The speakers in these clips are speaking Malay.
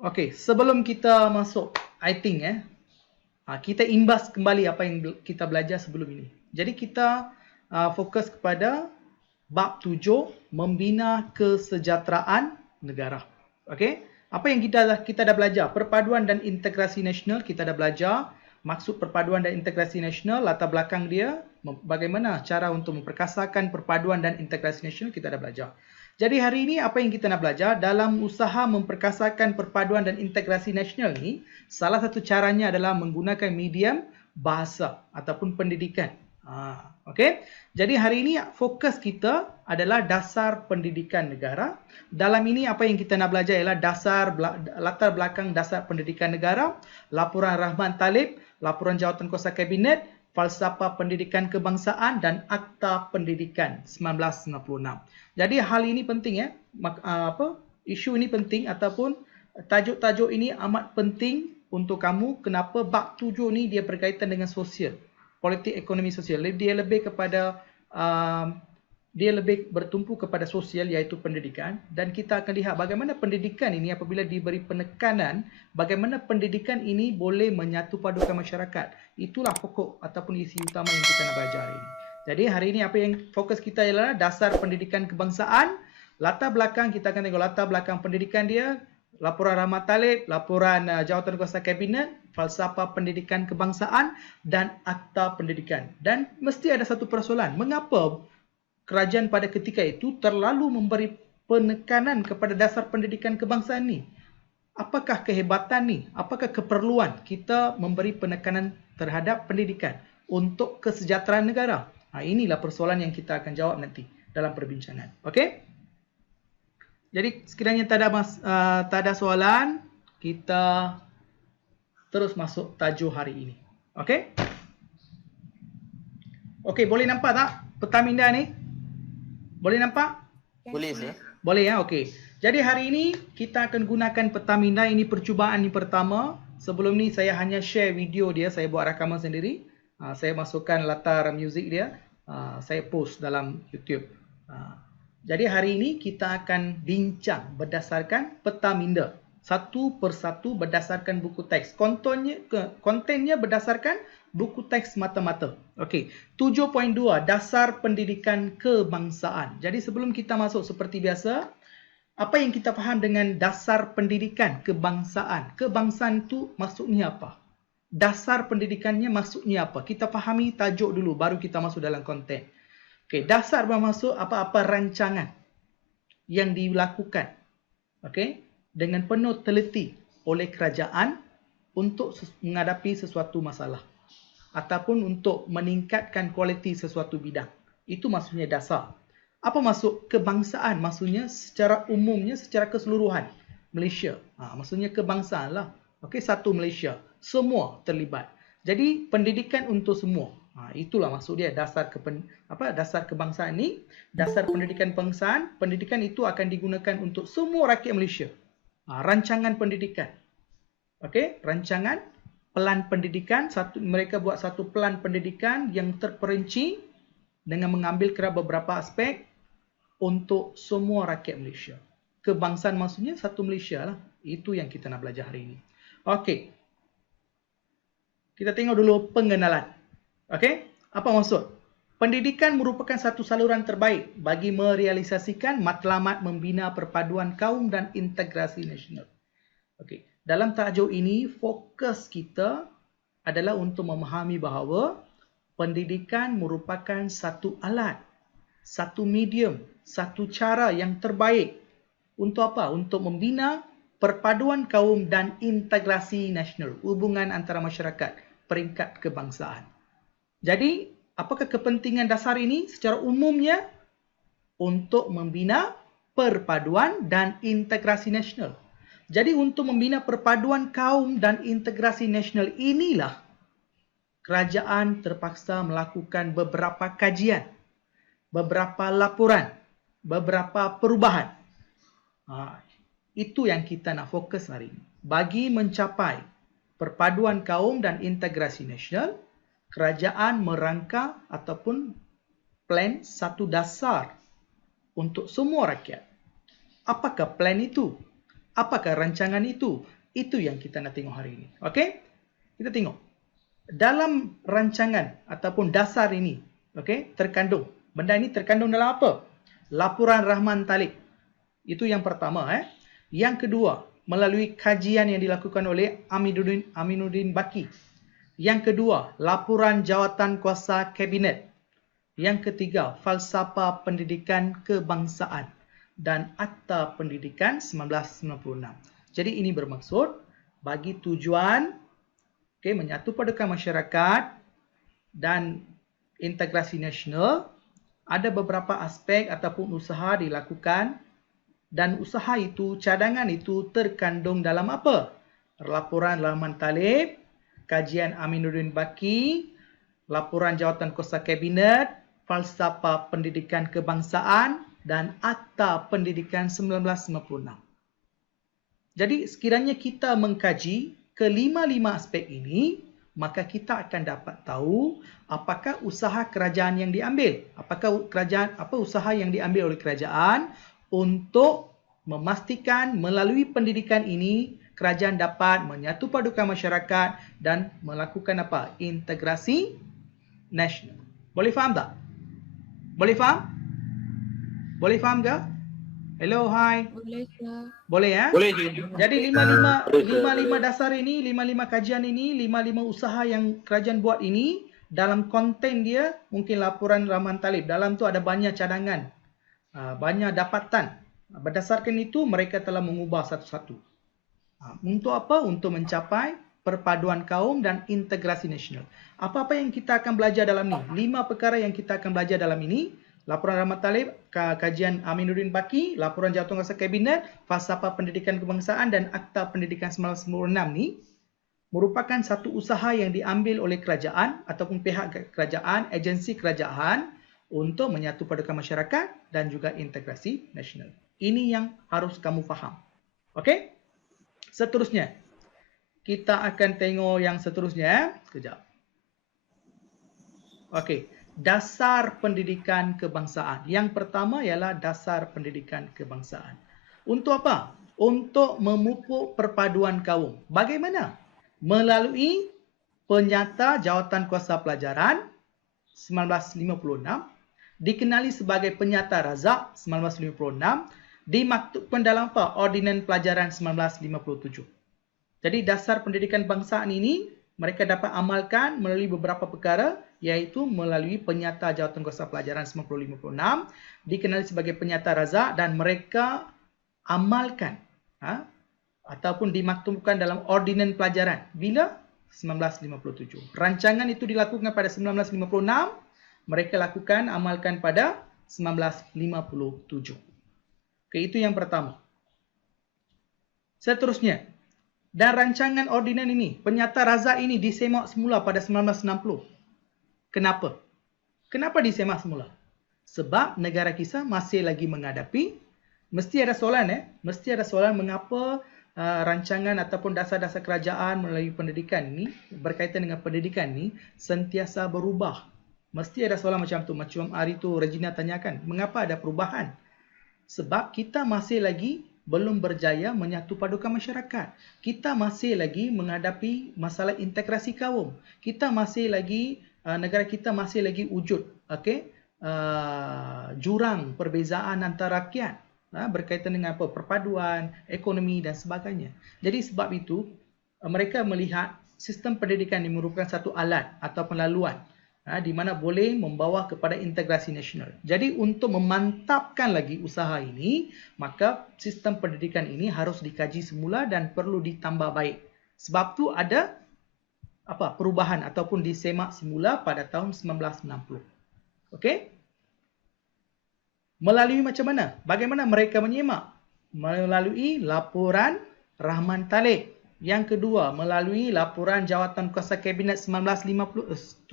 Okey, sebelum kita masuk, I think kita imbas kembali apa yang kita belajar sebelum ini. Jadi kita fokus kepada bab 7, membina kesejahteraan negara. Okey? Apa yang kita dah belajar? Perpaduan dan integrasi nasional kita dah belajar. Maksud perpaduan dan integrasi nasional, latar belakang dia, bagaimana cara untuk memperkasakan perpaduan dan integrasi nasional kita dah belajar. Jadi hari ini apa yang kita nak belajar dalam usaha memperkasakan perpaduan dan integrasi nasional ni, salah satu caranya adalah menggunakan medium bahasa ataupun pendidikan. Okey. Jadi hari ini fokus kita adalah dasar pendidikan negara. Dalam ini apa yang kita nak belajar ialah latar belakang dasar pendidikan negara, laporan Rahman Talib, laporan Jawatankuasa Kabinet, falsafah pendidikan kebangsaan dan Akta Pendidikan 1996. Jadi hal ini penting isu ini penting ataupun tajuk-tajuk ini amat penting untuk kamu. Kenapa bab 7 ni dia berkaitan dengan sosial, politik ekonomi sosial. Dia lebih kepada dia lebih bertumpu kepada sosial, iaitu pendidikan, dan kita akan lihat bagaimana pendidikan ini apabila diberi penekanan, bagaimana pendidikan ini boleh menyatupadukan masyarakat. Itulah pokok ataupun isi utama yang kita nak belajar hari ini. Jadi hari ini apa yang fokus kita ialah dasar pendidikan kebangsaan. Latar belakang, kita akan tengok latar belakang pendidikan dia, laporan Rahmat Talib, laporan Jawatankuasa Kabinet, falsafah pendidikan kebangsaan dan Akta Pendidikan. Dan mesti ada satu persoalan, mengapa kerajaan pada ketika itu terlalu memberi penekanan kepada dasar pendidikan kebangsaan ni? Apakah kehebatan ni? Apakah keperluan kita memberi penekanan terhadap pendidikan untuk kesejahteraan negara? Inilah persoalan yang kita akan jawab nanti dalam perbincangan. Okey? Jadi sekiranya tak ada soalan, kita terus masuk tajuk hari ini. Okey? Okey, boleh nampak tak peta minda ni? Boleh nampak? Boleh, sir. Boleh ya, okey. Jadi hari ini kita akan gunakan peta minda. Ini percubaan yang pertama. Sebelum ni saya hanya share video dia, saya buat rakaman sendiri. Saya masukkan latar muzik dia, saya post dalam YouTube. Jadi hari ini kita akan bincang berdasarkan peta minda, satu persatu berdasarkan buku teks. Kontennya berdasarkan buku teks mata-mata. Okey, 7.2 dasar pendidikan kebangsaan. Jadi sebelum kita masuk seperti biasa, apa yang kita faham dengan dasar pendidikan kebangsaan? Kebangsaan tu maksudnya apa? Dasar pendidikannya maksudnya apa? Kita fahami tajuk dulu baru kita masuk dalam konten. Okey, dasar bermaksud apa-apa rancangan yang dilakukan, okey, dengan penuh teliti oleh kerajaan untuk menghadapi sesuatu masalah ataupun untuk meningkatkan kualiti sesuatu bidang. Itu maksudnya dasar. Apa maksud kebangsaan? Maksudnya secara umumnya, secara keseluruhan Malaysia. Maksudnya kebangsaan lah. Okey, satu Malaysia. Semua terlibat. Jadi pendidikan untuk semua. Itulah maksud dia dasar kebangsaan ni, dasar pendidikan kebangsaan. Pendidikan itu akan digunakan untuk semua rakyat Malaysia. Rancangan pendidikan. Okey, rancangan pelan pendidikan, mereka buat satu pelan pendidikan yang terperinci dengan mengambil kira beberapa aspek untuk semua rakyat Malaysia. Kebangsaan maksudnya satu Malaysia lah. Itu yang kita nak belajar hari ini. Okey. Kita tengok dulu pengenalan. Okey, apa maksud? Pendidikan merupakan satu saluran terbaik bagi merealisasikan matlamat membina perpaduan kaum dan integrasi nasional. Okey. Dalam tajuk ini, fokus kita adalah untuk memahami bahawa pendidikan merupakan satu alat, satu medium, satu cara yang terbaik untuk apa? Untuk membina perpaduan kaum dan integrasi nasional, hubungan antara masyarakat, peringkat kebangsaan. Jadi, apakah kepentingan dasar ini secara umumnya? Untuk membina perpaduan dan integrasi nasional. Jadi untuk membina perpaduan kaum dan integrasi nasional inilah kerajaan terpaksa melakukan beberapa kajian, beberapa laporan, beberapa perubahan. Itu yang kita nak fokus hari ini. Bagi mencapai perpaduan kaum dan integrasi nasional, kerajaan merangka ataupun plan satu dasar untuk semua rakyat. Apakah plan itu? Apakah rancangan itu? Itu yang kita nak tengok hari ini. Okey? Kita tengok. Dalam rancangan ataupun dasar ini, okey, terkandung. Benda ini terkandung dalam apa? Laporan Rahman Talib. Itu yang pertama. Yang kedua, melalui kajian yang dilakukan oleh Aminuddin Baki. Yang kedua, laporan jawatan kuasa kabinet. Yang ketiga, falsafah pendidikan kebangsaan dan Akta Pendidikan 1996. Jadi ini bermaksud bagi tujuan menyatu padukan masyarakat dan integrasi nasional, ada beberapa aspek ataupun usaha dilakukan dan usaha itu, cadangan itu terkandung dalam apa? Laporan Rahman Talib, kajian Aminuddin Baki, laporan jawatan kuasa kabinet, falsafah pendidikan kebangsaan dan Akta Pendidikan 1996. Jadi sekiranya kita mengkaji kelima-lima aspek ini, maka kita akan dapat tahu apakah usaha kerajaan yang diambil. Apa usaha yang diambil oleh kerajaan untuk memastikan melalui pendidikan ini kerajaan dapat menyatu padukan masyarakat dan melakukan apa? Integrasi nasional. Boleh faham tak? Boleh faham? Boleh faham ke? Hello, hi. Boleh, Sir. Boleh ya? Boleh. Jadi lima dasar ini, lima kajian ini, lima usaha yang kerajaan buat ini, dalam konten dia mungkin laporan Rahman Talib. Dalam tu ada banyak cadangan, banyak dapatan. Berdasarkan itu mereka telah mengubah satu-satu. Untuk apa? Untuk mencapai perpaduan kaum dan integrasi nasional. Apa-apa yang kita akan belajar dalam ni? 5 perkara yang kita akan belajar dalam ini. Laporan Rahman Talib, kajian Aminuddin Baki, laporan jawatan kuasa kabinet, falsafah pendidikan kebangsaan dan Akta Pendidikan 1996 ni merupakan satu usaha yang diambil oleh kerajaan ataupun pihak kerajaan, agensi kerajaan untuk menyatu padukan masyarakat dan juga integrasi nasional. Ini yang harus kamu faham. Okey? Seterusnya, kita akan tengok yang seterusnya. Sekejap. Okey. Dasar pendidikan kebangsaan. Yang pertama ialah dasar pendidikan kebangsaan. Untuk apa? Untuk memupuk perpaduan kaum. Bagaimana? Melalui Penyata Jawatan Kuasa Pelajaran 1956, dikenali sebagai Penyata Razak 1956, dimaktubkan dalam apa? Ordinan Pelajaran 1957. Jadi dasar pendidikan kebangsaan ini mereka dapat amalkan melalui beberapa perkara, iaitu melalui Penyata Jawatan Kuasa Pelajaran 1956, dikenali sebagai Penyata Razak dan mereka amalkan ataupun dimaktubkan dalam Ordinan Pelajaran. Bila? 1957. Rancangan itu dilakukan pada 1956, mereka lakukan amalkan pada 1957. Okey, itu yang pertama. Seterusnya, dan rancangan ordinan ini, Penyata Razak ini disemak semula pada 1960. Kenapa? Kenapa disemak semula? Sebab negara kita masih lagi menghadapi, mesti ada soalan mengapa rancangan ataupun dasar-dasar kerajaan melalui pendidikan ini, berkaitan dengan pendidikan ini, sentiasa berubah. Mesti ada soalan macam tu. Macam hari tu Regina tanyakan, mengapa ada perubahan? Sebab kita masih lagi belum berjaya menyatu padukan masyarakat. Kita masih lagi menghadapi masalah integrasi kaum. Kita masih lagi, negara kita masih lagi wujud, jurang perbezaan antara rakyat, berkaitan dengan apa? Perpaduan, ekonomi dan sebagainya. Jadi sebab itu, mereka melihat sistem pendidikan ini merupakan satu alat ataupun laluan di mana boleh membawa kepada integrasi nasional. Jadi untuk memantapkan lagi usaha ini, maka sistem pendidikan ini harus dikaji semula dan perlu ditambah baik. Sebab tu ada perubahan ataupun disemak semula pada tahun 1960. Okey? Melalui macam mana? Bagaimana mereka menyemak? Melalui laporan Rahman Talib. Yang kedua, melalui laporan Jawatan Kuasa Kabinet 1979.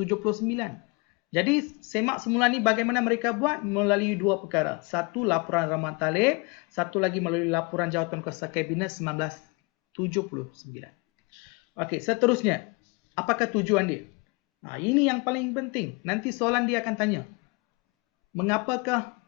Jadi, semak semula ni bagaimana mereka buat? Melalui dua perkara. Satu, laporan Rahman Talib. Satu lagi melalui laporan Jawatan Kuasa Kabinet 1979. Okey, seterusnya. Apakah tujuan dia? Ini yang paling penting. Nanti soalan dia akan tanya. Mengapakah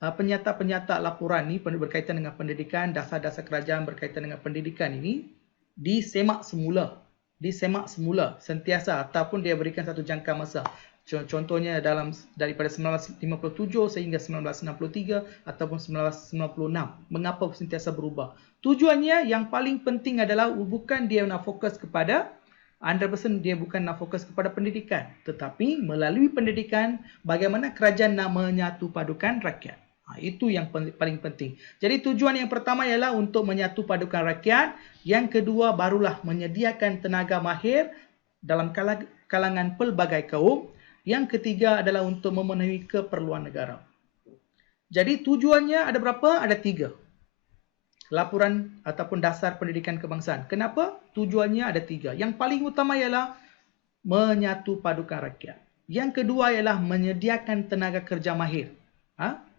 penyata-penyata laporan ni berkaitan dengan pendidikan, dasar-dasar kerajaan berkaitan dengan pendidikan ini disemak semula. Disemak semula sentiasa ataupun dia berikan satu jangka masa. Contohnya daripada 1957 sehingga 1963 ataupun 1996. Mengapa sentiasa berubah? Tujuannya yang paling penting adalah bukan dia nak fokus kepada 100% dia bukan nak fokus kepada pendidikan, tetapi melalui pendidikan bagaimana kerajaan nak menyatu padukan rakyat. Itu yang paling penting. Jadi tujuan yang pertama ialah untuk menyatu padukan rakyat. Yang kedua barulah menyediakan tenaga mahir dalam kalangan pelbagai kaum. Yang ketiga adalah untuk memenuhi keperluan negara. Jadi tujuannya ada berapa? Ada 3. Laporan ataupun dasar pendidikan kebangsaan. Kenapa? Tujuannya ada 3. Yang paling utama ialah menyatu padukan rakyat. Yang kedua ialah menyediakan tenaga kerja mahir.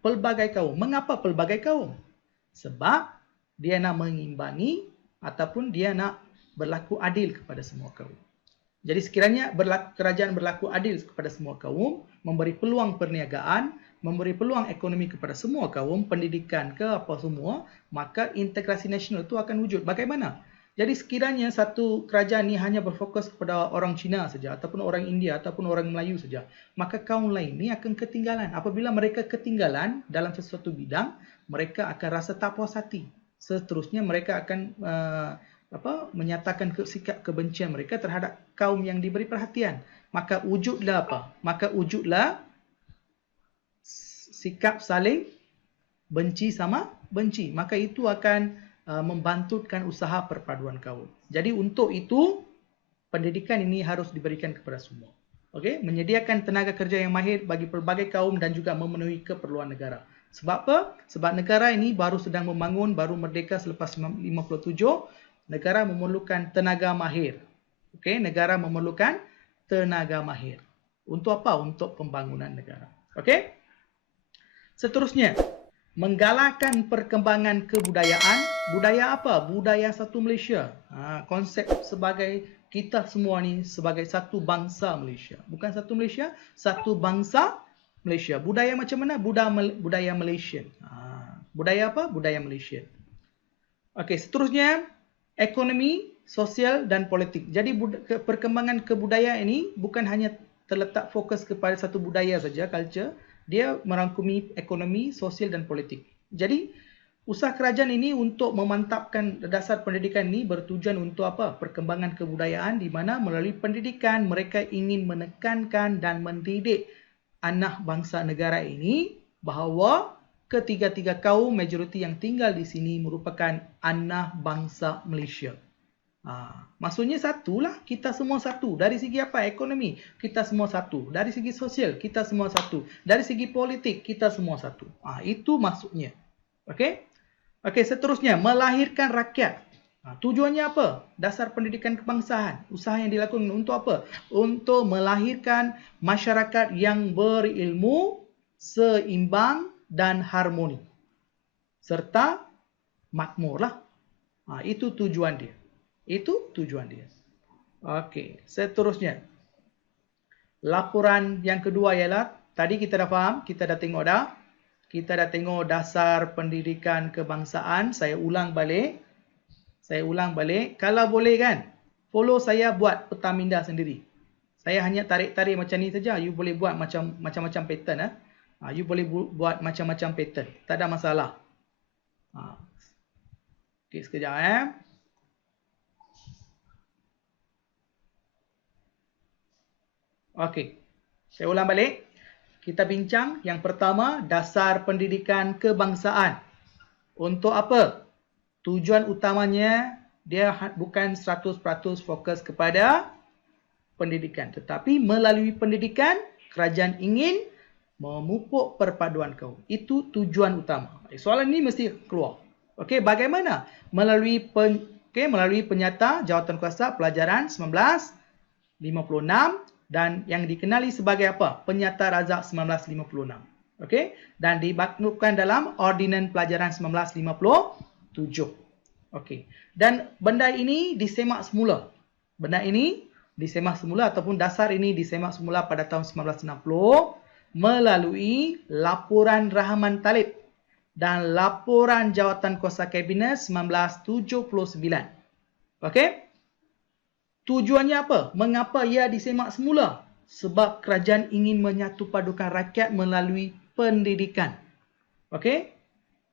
Pelbagai kaum. Mengapa pelbagai kaum? Sebab dia nak mengimbangi ataupun dia nak berlaku adil kepada semua kaum. Jadi sekiranya kerajaan berlaku adil kepada semua kaum, memberi peluang perniagaan, memberi peluang ekonomi kepada semua kaum, pendidikan ke apa semua, maka integrasi nasional itu akan wujud. Bagaimana? Jadi sekiranya satu kerajaan ini hanya berfokus kepada orang Cina saja, ataupun orang India, ataupun orang Melayu saja, maka kaum lain ini akan ketinggalan. Apabila mereka ketinggalan dalam sesuatu bidang, mereka akan rasa tak puas hati. Seterusnya mereka akan menyatakan sikap kebencian mereka terhadap kaum yang diberi perhatian. Maka wujudlah apa? Maka wujudlah sikap saling benci sama benci. Maka itu akan membantutkan usaha perpaduan kaum. Jadi untuk itu pendidikan ini harus diberikan kepada semua. Okey, menyediakan tenaga kerja yang mahir bagi pelbagai kaum dan juga memenuhi keperluan negara. Sebab apa? Sebab negara ini baru sedang membangun, baru merdeka selepas 57. Negara memerlukan tenaga mahir. Okey, negara memerlukan tenaga mahir. Untuk apa? Untuk pembangunan negara. Okey? Seterusnya, menggalakkan perkembangan kebudayaan. Budaya apa? Budaya satu Malaysia. Konsep sebagai kita semua ni sebagai satu bangsa Malaysia. Bukan satu Malaysia, satu bangsa Malaysia. Budaya macam mana? Budaya Malaysian. Budaya apa? Budaya Malaysian. Okey, seterusnya ekonomi, sosial dan politik. Jadi perkembangan kebudayaan ini bukan hanya terletak fokus kepada satu budaya saja, culture. Dia merangkumi ekonomi, sosial dan politik. Jadi usaha kerajaan ini untuk memantapkan dasar pendidikan ini bertujuan untuk apa? Perkembangan kebudayaan di mana melalui pendidikan mereka ingin menekankan dan mendidik anak bangsa negara ini bahawa ketiga-tiga kaum majoriti yang tinggal di sini merupakan anak bangsa Malaysia. Maksudnya satulah, kita semua satu. Dari segi apa? Ekonomi, kita semua satu. Dari segi sosial, kita semua satu. Dari segi politik, kita semua satu. Itu maksudnya. Okey? Okey, seterusnya melahirkan rakyat. Tujuannya apa? Dasar pendidikan kebangsaan. Usaha yang dilakukan untuk apa? Untuk melahirkan masyarakat yang berilmu, seimbang dan harmoni serta makmurlah. Itu tujuan dia. Itu tujuan dia. Okey, seterusnya. Laporan yang kedua ialah tadi kita dah faham, kita dah tengok dah. Kita dah tengok dasar pendidikan kebangsaan. Saya ulang balik. Kalau boleh kan, follow saya buat peta minda sendiri. Saya hanya tarik-tarik macam ni saja. You boleh buat macam-macam pattern. You boleh buat macam-macam pattern. Tak ada masalah. Okey, sekejap. Okey. Saya ulang balik. Kita bincang yang pertama, dasar pendidikan kebangsaan. Untuk apa? Tujuan utamanya dia bukan 100% fokus kepada pendidikan. Tetapi melalui pendidikan, kerajaan ingin memupuk perpaduan kaum. Itu tujuan utama. Soalan ini mesti keluar. Okey, bagaimana? Melalui penyata Jawatankuasa Pelajaran 1956 dan yang dikenali sebagai apa? Penyata Razak 1956. Okey, dan dimaklumkan dalam Ordinan Pelajaran 1957. Okey. Dan benda ini disemak semula. Benda ini disemak semula ataupun dasar ini disemak semula pada tahun 1960. melalui laporan Rahman Talib dan laporan Jawatan Kuasa Kabinet 1979. Okey? Tujuannya apa? Mengapa ia disemak semula? Sebab kerajaan ingin menyatupadukan rakyat melalui pendidikan. Okey?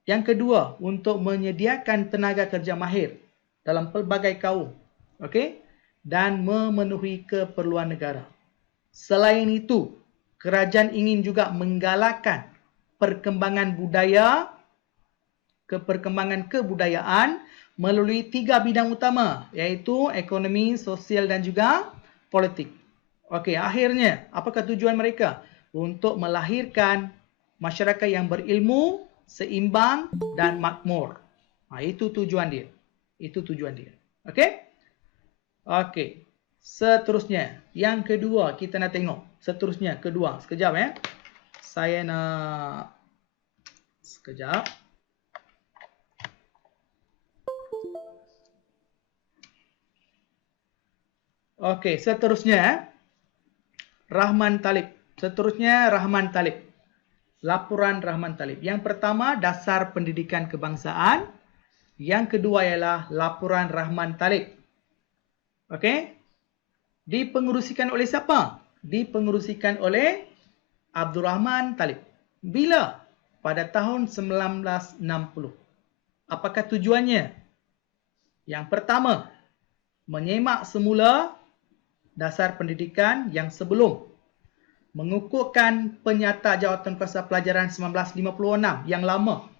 Yang kedua, untuk menyediakan tenaga kerja mahir dalam pelbagai kaum. Okey? Dan memenuhi keperluan negara. Selain itu, kerajaan ingin juga menggalakkan perkembangan kebudayaan melalui 3 bidang utama, iaitu ekonomi, sosial dan juga politik. Okey, akhirnya apakah tujuan mereka? Untuk melahirkan masyarakat yang berilmu, seimbang dan makmur. Itu tujuan dia. Okey? Okey. Seterusnya, yang kedua kita nak tengok. Seterusnya, kedua. Sekejap Saya nak sekejap. Okey, seterusnya Rahman Talib. Laporan Rahman Talib. Yang pertama, dasar pendidikan kebangsaan. Yang kedua ialah laporan Rahman Talib. Okey? Dipengerusikan oleh siapa? Dipengerusikan oleh Abdul Rahman Talib. Bila? Pada tahun 1960. Apakah tujuannya? Yang pertama, menyemak semula dasar pendidikan yang sebelum, mengukuhkan penyata Jawatan Kuasa Pelajaran 1956 yang lama.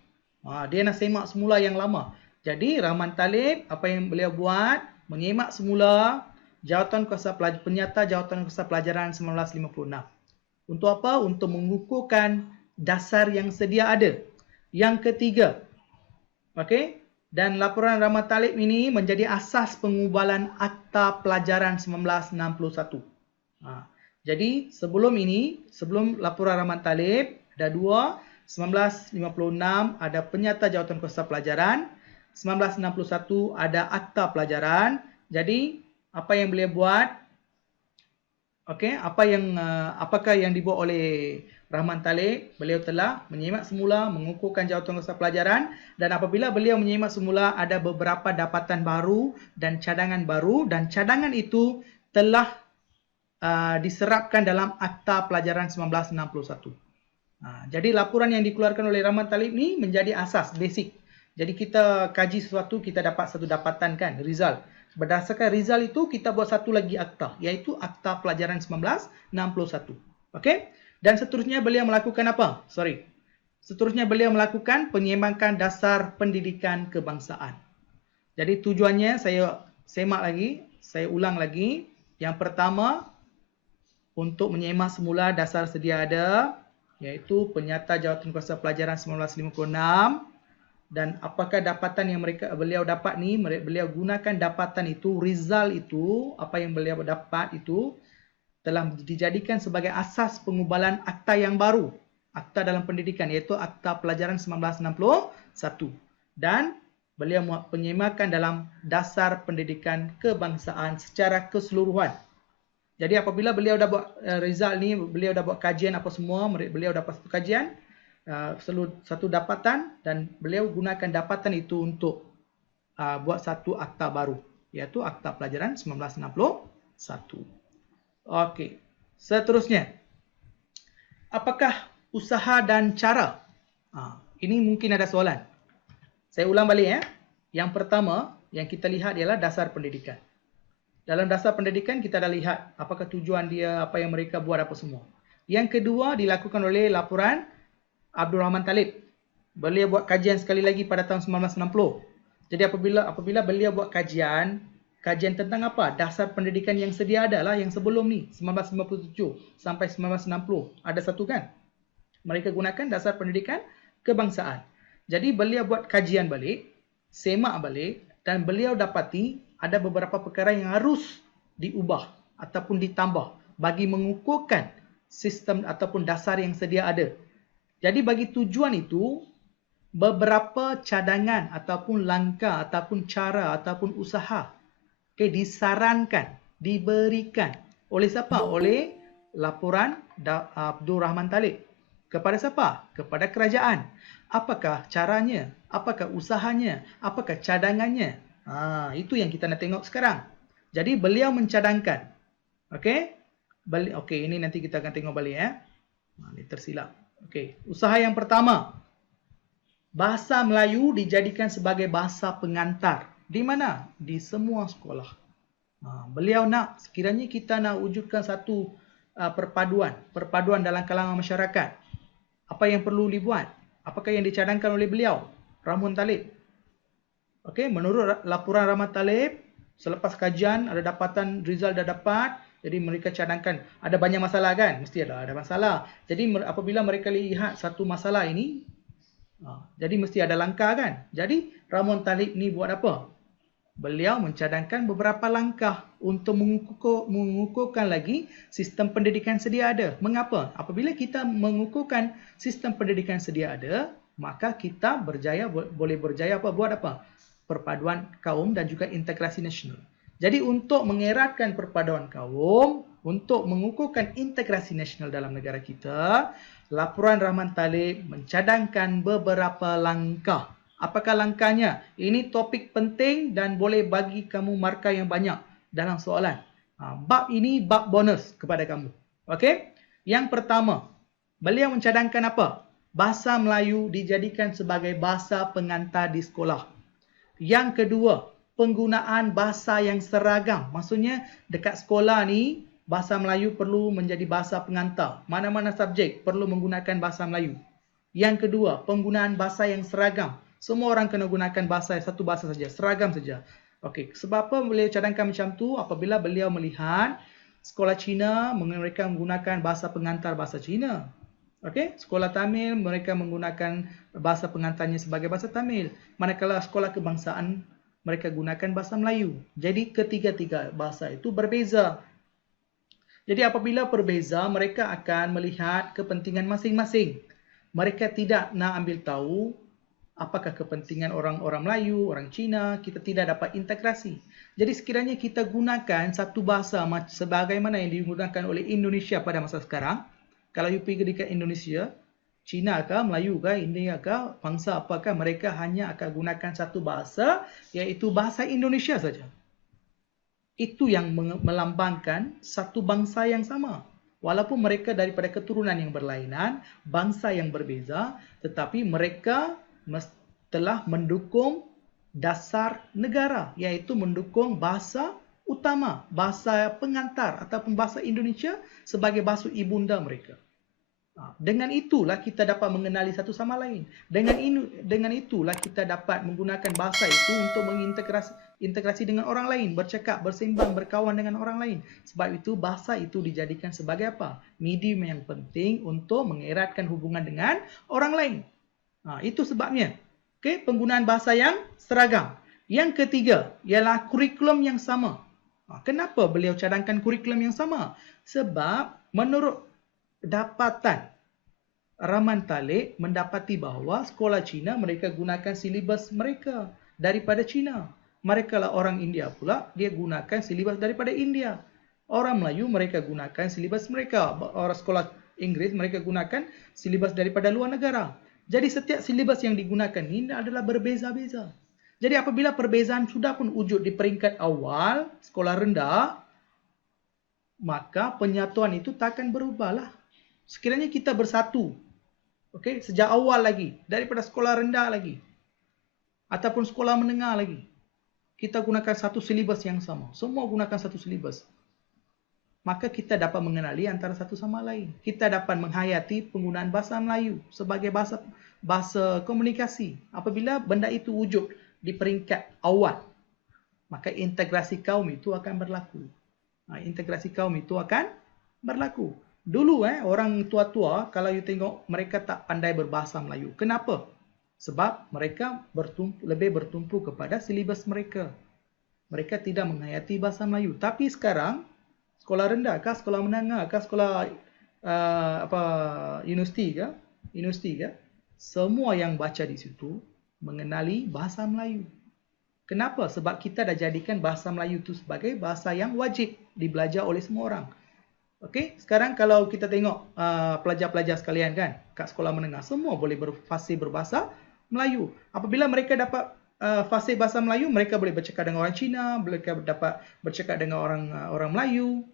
Dia nak semak semula yang lama. Jadi Rahman Talib, apa yang beliau buat? Menyemak semula penyata Jawatan Kuasa Pelajaran 1956. Untuk apa? Untuk mengukuhkan dasar yang sedia ada. Yang ketiga, okey, dan laporan Rahman Talib ini menjadi asas pengubalan Akta Pelajaran 1961. Jadi sebelum laporan Rahman Talib, ada dua. 1956 ada penyata Jawatan Kuasa Pelajaran. 1961 ada Akta Pelajaran. Jadi apa yang beliau buat? Okey, apakah yang dibuat oleh Rahman Talib? Beliau telah menyemak semula, mengukuhkan Jawatan Kuasa Pelajaran, dan apabila beliau menyemak semula, ada beberapa dapatan baru dan cadangan itu telah diserapkan dalam Akta Pelajaran 1961. Jadi laporan yang dikeluarkan oleh Rahman Talib ni menjadi asas, basic. Jadi kita kaji sesuatu, kita dapat satu dapatan kan, result. Berdasarkan result itu, kita buat satu lagi akta, iaitu Akta Pelajaran 1961. Okey? Dan seterusnya beliau melakukan apa? Seterusnya beliau melakukan penyemakan dasar pendidikan kebangsaan. Jadi tujuannya saya semak lagi, saya ulang lagi. Yang pertama, untuk menyemak semula dasar sedia ada, iaitu penyata Jawatan Kuasa Pelajaran 1956. Dan apakah dapatan yang beliau dapat ni, beliau gunakan dapatan itu, result itu, apa yang beliau dapat itu telah dijadikan sebagai asas pengubalan akta yang baru, akta dalam pendidikan, iaitu Akta Pelajaran 1961. Dan beliau penyemakan dalam dasar pendidikan kebangsaan secara keseluruhan. Jadi apabila beliau dah buat result ni, beliau dah buat kajian apa semua, beliau dapat satu kajian, satu dapatan, dan beliau gunakan dapatan itu untuk buat satu akta baru, iaitu Akta Pelajaran 1961. Okey. Seterusnya, apakah usaha dan cara? Ini mungkin ada soalan. Saya ulang balik Yang pertama yang kita lihat ialah dasar pendidikan. Dalam dasar pendidikan kita dah lihat apakah tujuan dia, apa yang mereka buat, apa semua. Yang kedua dilakukan oleh laporan Abdul Rahman Talib. Beliau buat kajian sekali lagi pada tahun 1960. Jadi apabila beliau buat kajian tentang apa? Dasar pendidikan yang sedia ada lah, yang sebelum ni, 1957 sampai 1960. Ada satu kan? Mereka gunakan dasar pendidikan kebangsaan. Jadi beliau buat kajian balik, semak balik, dan beliau dapati ada beberapa perkara yang harus diubah ataupun ditambah bagi mengukuhkan sistem ataupun dasar yang sedia ada. Jadi bagi tujuan itu, beberapa cadangan ataupun langkah ataupun cara ataupun usaha disarankan, diberikan oleh siapa? Oleh laporan Abdul Rahman Talib. Kepada siapa? Kepada kerajaan. Apakah caranya? Apakah usahanya? Apakah cadangannya? Itu yang kita nak tengok sekarang. Jadi beliau mencadangkan. Okey? Okey, ini nanti kita akan tengok balik ya. Ini tersilap. Okey, usaha yang pertama. Bahasa Melayu dijadikan sebagai bahasa pengantar. Di mana? Di semua sekolah. Beliau nak, sekiranya kita nak wujudkan satu perpaduan dalam kalangan masyarakat. Apa yang perlu dibuat? Apakah yang dicadangkan oleh beliau? Rahman Talib. Okey, menurut laporan Rahman Talib, selepas kajian ada dapatan, Rizal dah dapat, jadi mereka cadangkan ada banyak masalah kan? Mesti ada masalah. Jadi apabila mereka lihat satu masalah ini, jadi mesti ada langkah kan? Jadi Rahman Talib ni buat apa? Beliau mencadangkan beberapa langkah untuk mengukuhkan lagi sistem pendidikan sedia ada. Mengapa? Apabila kita mengukuhkan sistem pendidikan sedia ada, maka kita boleh berjaya buat apa? Perpaduan kaum dan juga integrasi nasional. Jadi untuk mengeratkan perpaduan kaum, untuk mengukuhkan integrasi nasional dalam negara kita, laporan Rahman Talib mencadangkan beberapa langkah. Apakah langkahnya? Ini topik penting dan boleh bagi kamu markah yang banyak dalam soalan. Bab ini bab bonus kepada kamu. Okey? Yang pertama, beliau mencadangkan apa? Bahasa Melayu dijadikan sebagai bahasa pengantar di sekolah. Yang kedua, penggunaan bahasa yang seragam. Maksudnya dekat sekolah ni, bahasa Melayu perlu menjadi bahasa pengantar. Mana-mana subjek perlu menggunakan bahasa Melayu. Yang kedua, penggunaan bahasa yang seragam. Semua orang kena gunakan satu bahasa saja, seragam saja. Okey, sebab apa beliau cadangkan macam tu? Apabila beliau melihat sekolah Cina, mereka menggunakan bahasa pengantar bahasa Cina. Okey, sekolah Tamil mereka menggunakan bahasa pengantarnya sebagai bahasa Tamil. Manakala sekolah kebangsaan mereka gunakan bahasa Melayu. Jadi ketiga-tiga bahasa itu berbeza. Jadi apabila berbeza, mereka akan melihat kepentingan masing-masing. Mereka tidak nak ambil tahu apakah kepentingan orang-orang Melayu, orang Cina, kita tidak dapat integrasi. Jadi sekiranya kita gunakan satu bahasa sebagaimana yang digunakan oleh Indonesia pada masa sekarang, kalau you pergi dekat Indonesia, Cina ke, Melayu ke, India ke, bangsa apakah, mereka hanya akan gunakan satu bahasa, iaitu bahasa Indonesia saja. Itu yang melambangkan satu bangsa yang sama. Walaupun mereka daripada keturunan yang berlainan, bangsa yang berbeza, tetapi mereka telah mendukung dasar negara, iaitu mendukung bahasa utama, bahasa pengantar ataupun bahasa Indonesia sebagai bahasa ibunda mereka. Dengan itulah kita dapat mengenali satu sama lain. Dengan itulah kita dapat menggunakan bahasa itu untuk mengintegrasi dengan orang lain, bercakap, bersembang, berkawan dengan orang lain. Sebab itu bahasa itu dijadikan sebagai apa? Medium yang penting untuk mengeratkan hubungan dengan orang lain. Itu sebabnya. Okay, penggunaan bahasa yang seragam. Yang ketiga ialah kurikulum yang sama. Kenapa beliau cadangkan kurikulum yang sama? Sebab menurut dapatan Rahman Talib mendapati bahawa sekolah Cina mereka gunakan silibus mereka daripada Cina. Mereka lah orang India pula, dia gunakan silibus daripada India. Orang Melayu mereka gunakan silibus mereka. Orang sekolah Inggeris mereka gunakan silibus daripada luar negara. Jadi setiap silibus yang digunakan ini adalah berbeza-beza. Jadi apabila perbezaan sudah pun wujud di peringkat awal, sekolah rendah, maka penyatuan itu takkan berubahlah. Sekiranya kita bersatu, okay, sejak awal lagi, daripada sekolah rendah lagi, ataupun sekolah menengah lagi, kita gunakan satu silibus yang sama. Semua gunakan satu silibus. Maka kita dapat mengenali antara satu sama lain. Kita dapat menghayati penggunaan bahasa Melayu sebagai bahasa komunikasi. Apabila benda itu wujud di peringkat awal, maka integrasi kaum itu akan berlaku. Integrasi kaum itu akan berlaku. Dulu orang tua-tua, kalau you tengok, mereka tak pandai berbahasa Melayu. Kenapa? Sebab mereka lebih bertumpu kepada silibus mereka. Mereka tidak menghayati bahasa Melayu. Tapi sekarang, sekolah rendah kah, sekolah menengah kah, sekolah universiti kah, semua yang baca di situ mengenali bahasa Melayu. Kenapa? Sebab kita dah jadikan bahasa Melayu itu sebagai bahasa yang wajib dibelajar oleh semua orang. Okey, sekarang kalau kita tengok pelajar-pelajar sekalian kan, kat sekolah menengah semua boleh berfasih berbahasa Melayu. Apabila mereka dapat fasih bahasa Melayu, mereka boleh bercakap dengan orang Cina, mereka dapat bercakap dengan orang Melayu,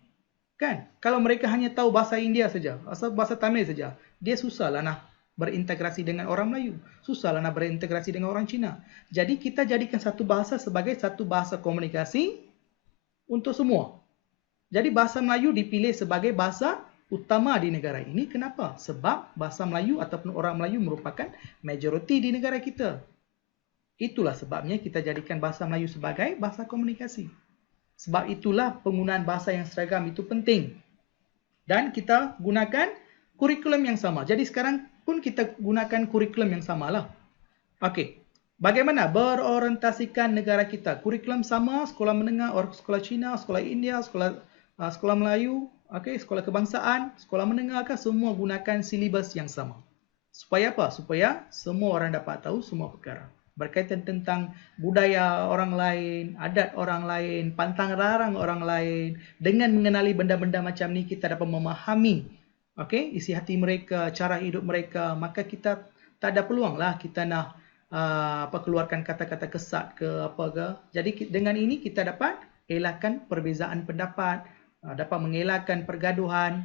kan? Kalau mereka hanya tahu bahasa India saja, asal bahasa Tamil saja, dia susahlah nak berintegrasi dengan orang Melayu, susahlah nak berintegrasi dengan orang Cina. Jadi kita jadikan satu bahasa sebagai satu bahasa komunikasi untuk semua. Jadi bahasa Melayu dipilih sebagai bahasa utama di negara ini. Kenapa? Sebab bahasa Melayu ataupun orang Melayu merupakan majoriti di negara kita. Itulah sebabnya kita jadikan bahasa Melayu sebagai bahasa komunikasi. Sebab itulah penggunaan bahasa yang seragam itu penting. Dan kita gunakan kurikulum yang sama. Jadi sekarang pun kita gunakan kurikulum yang samalah. Okey. Bagaimana berorientasikan negara kita? Kurikulum sama, sekolah menengah, sekolah Cina, sekolah India, sekolah Melayu, sekolah kebangsaan, sekolah menengah, semua gunakan silibus yang sama. Supaya apa? Supaya semua orang dapat tahu semua perkara. Berkaitan tentang budaya orang lain, adat orang lain, pantang larang orang lain. Dengan mengenali benda-benda macam ni, kita dapat memahami isi hati mereka, cara hidup mereka. Maka kita tak ada peluang lah kita nak keluarkan kata-kata kesat ke apa ke. Jadi dengan ini kita dapat elakkan perbezaan pendapat, dapat mengelakkan pergaduhan.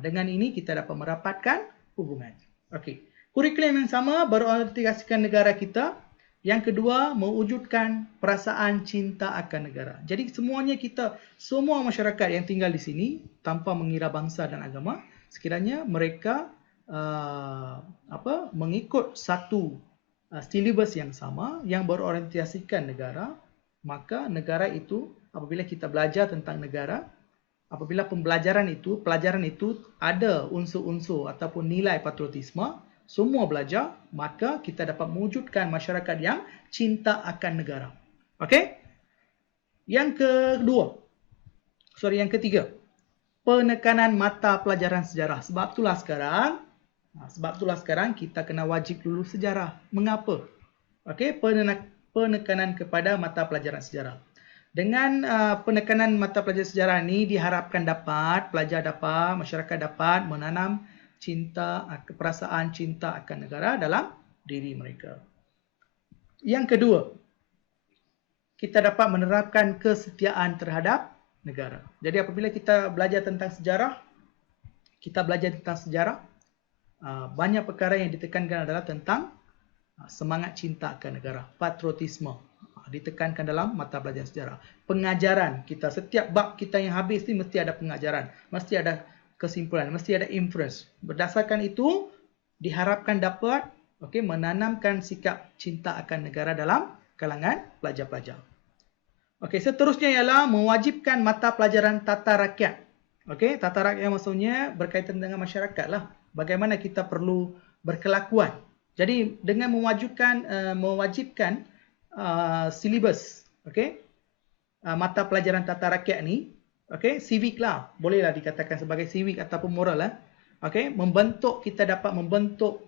Dengan ini kita dapat merapatkan hubungan. Okey. Kurikulum yang sama berorientasikan negara kita. Yang kedua, mewujudkan perasaan cinta akan negara. Jadi semuanya kita, semua masyarakat yang tinggal di sini tanpa mengira bangsa dan agama, sekiranya mereka mengikut satu silibus yang sama yang berorientasikan negara, maka negara itu apabila kita belajar tentang negara, apabila pelajaran itu ada unsur-unsur ataupun nilai patriotisme, semua belajar, maka kita dapat mewujudkan masyarakat yang cinta akan negara. Okey? Yang ketiga, penekanan mata pelajaran sejarah. Sebab itulah sekarang kita kena wajib lulus sejarah. Mengapa? Okey, penekanan kepada mata pelajaran sejarah. Dengan penekanan mata pelajaran sejarah ini diharapkan masyarakat dapat menanam perasaan cinta akan negara dalam diri mereka. Yang kedua, kita dapat menerapkan kesetiaan terhadap negara. Jadi apabila kita belajar tentang sejarah, banyak perkara yang ditekankan adalah tentang semangat cinta akan negara, patriotisme. Ditekankan dalam mata pelajaran sejarah. Pengajaran kita, setiap bab kita yang habis ni mesti ada pengajaran, mesti ada kesimpulan, mesti ada inference. Berdasarkan itu, diharapkan dapat menanamkan sikap cinta akan negara dalam kalangan pelajar-pelajar. Seterusnya ialah mewajibkan mata pelajaran tata rakyat. Tata rakyat maksudnya berkaitan dengan masyarakat lah. Bagaimana kita perlu berkelakuan. Jadi dengan mewajibkan silibus, mata pelajaran tata rakyat ni, civic lah, bolehlah dikatakan sebagai civic ataupun moral lah. Kita dapat membentuk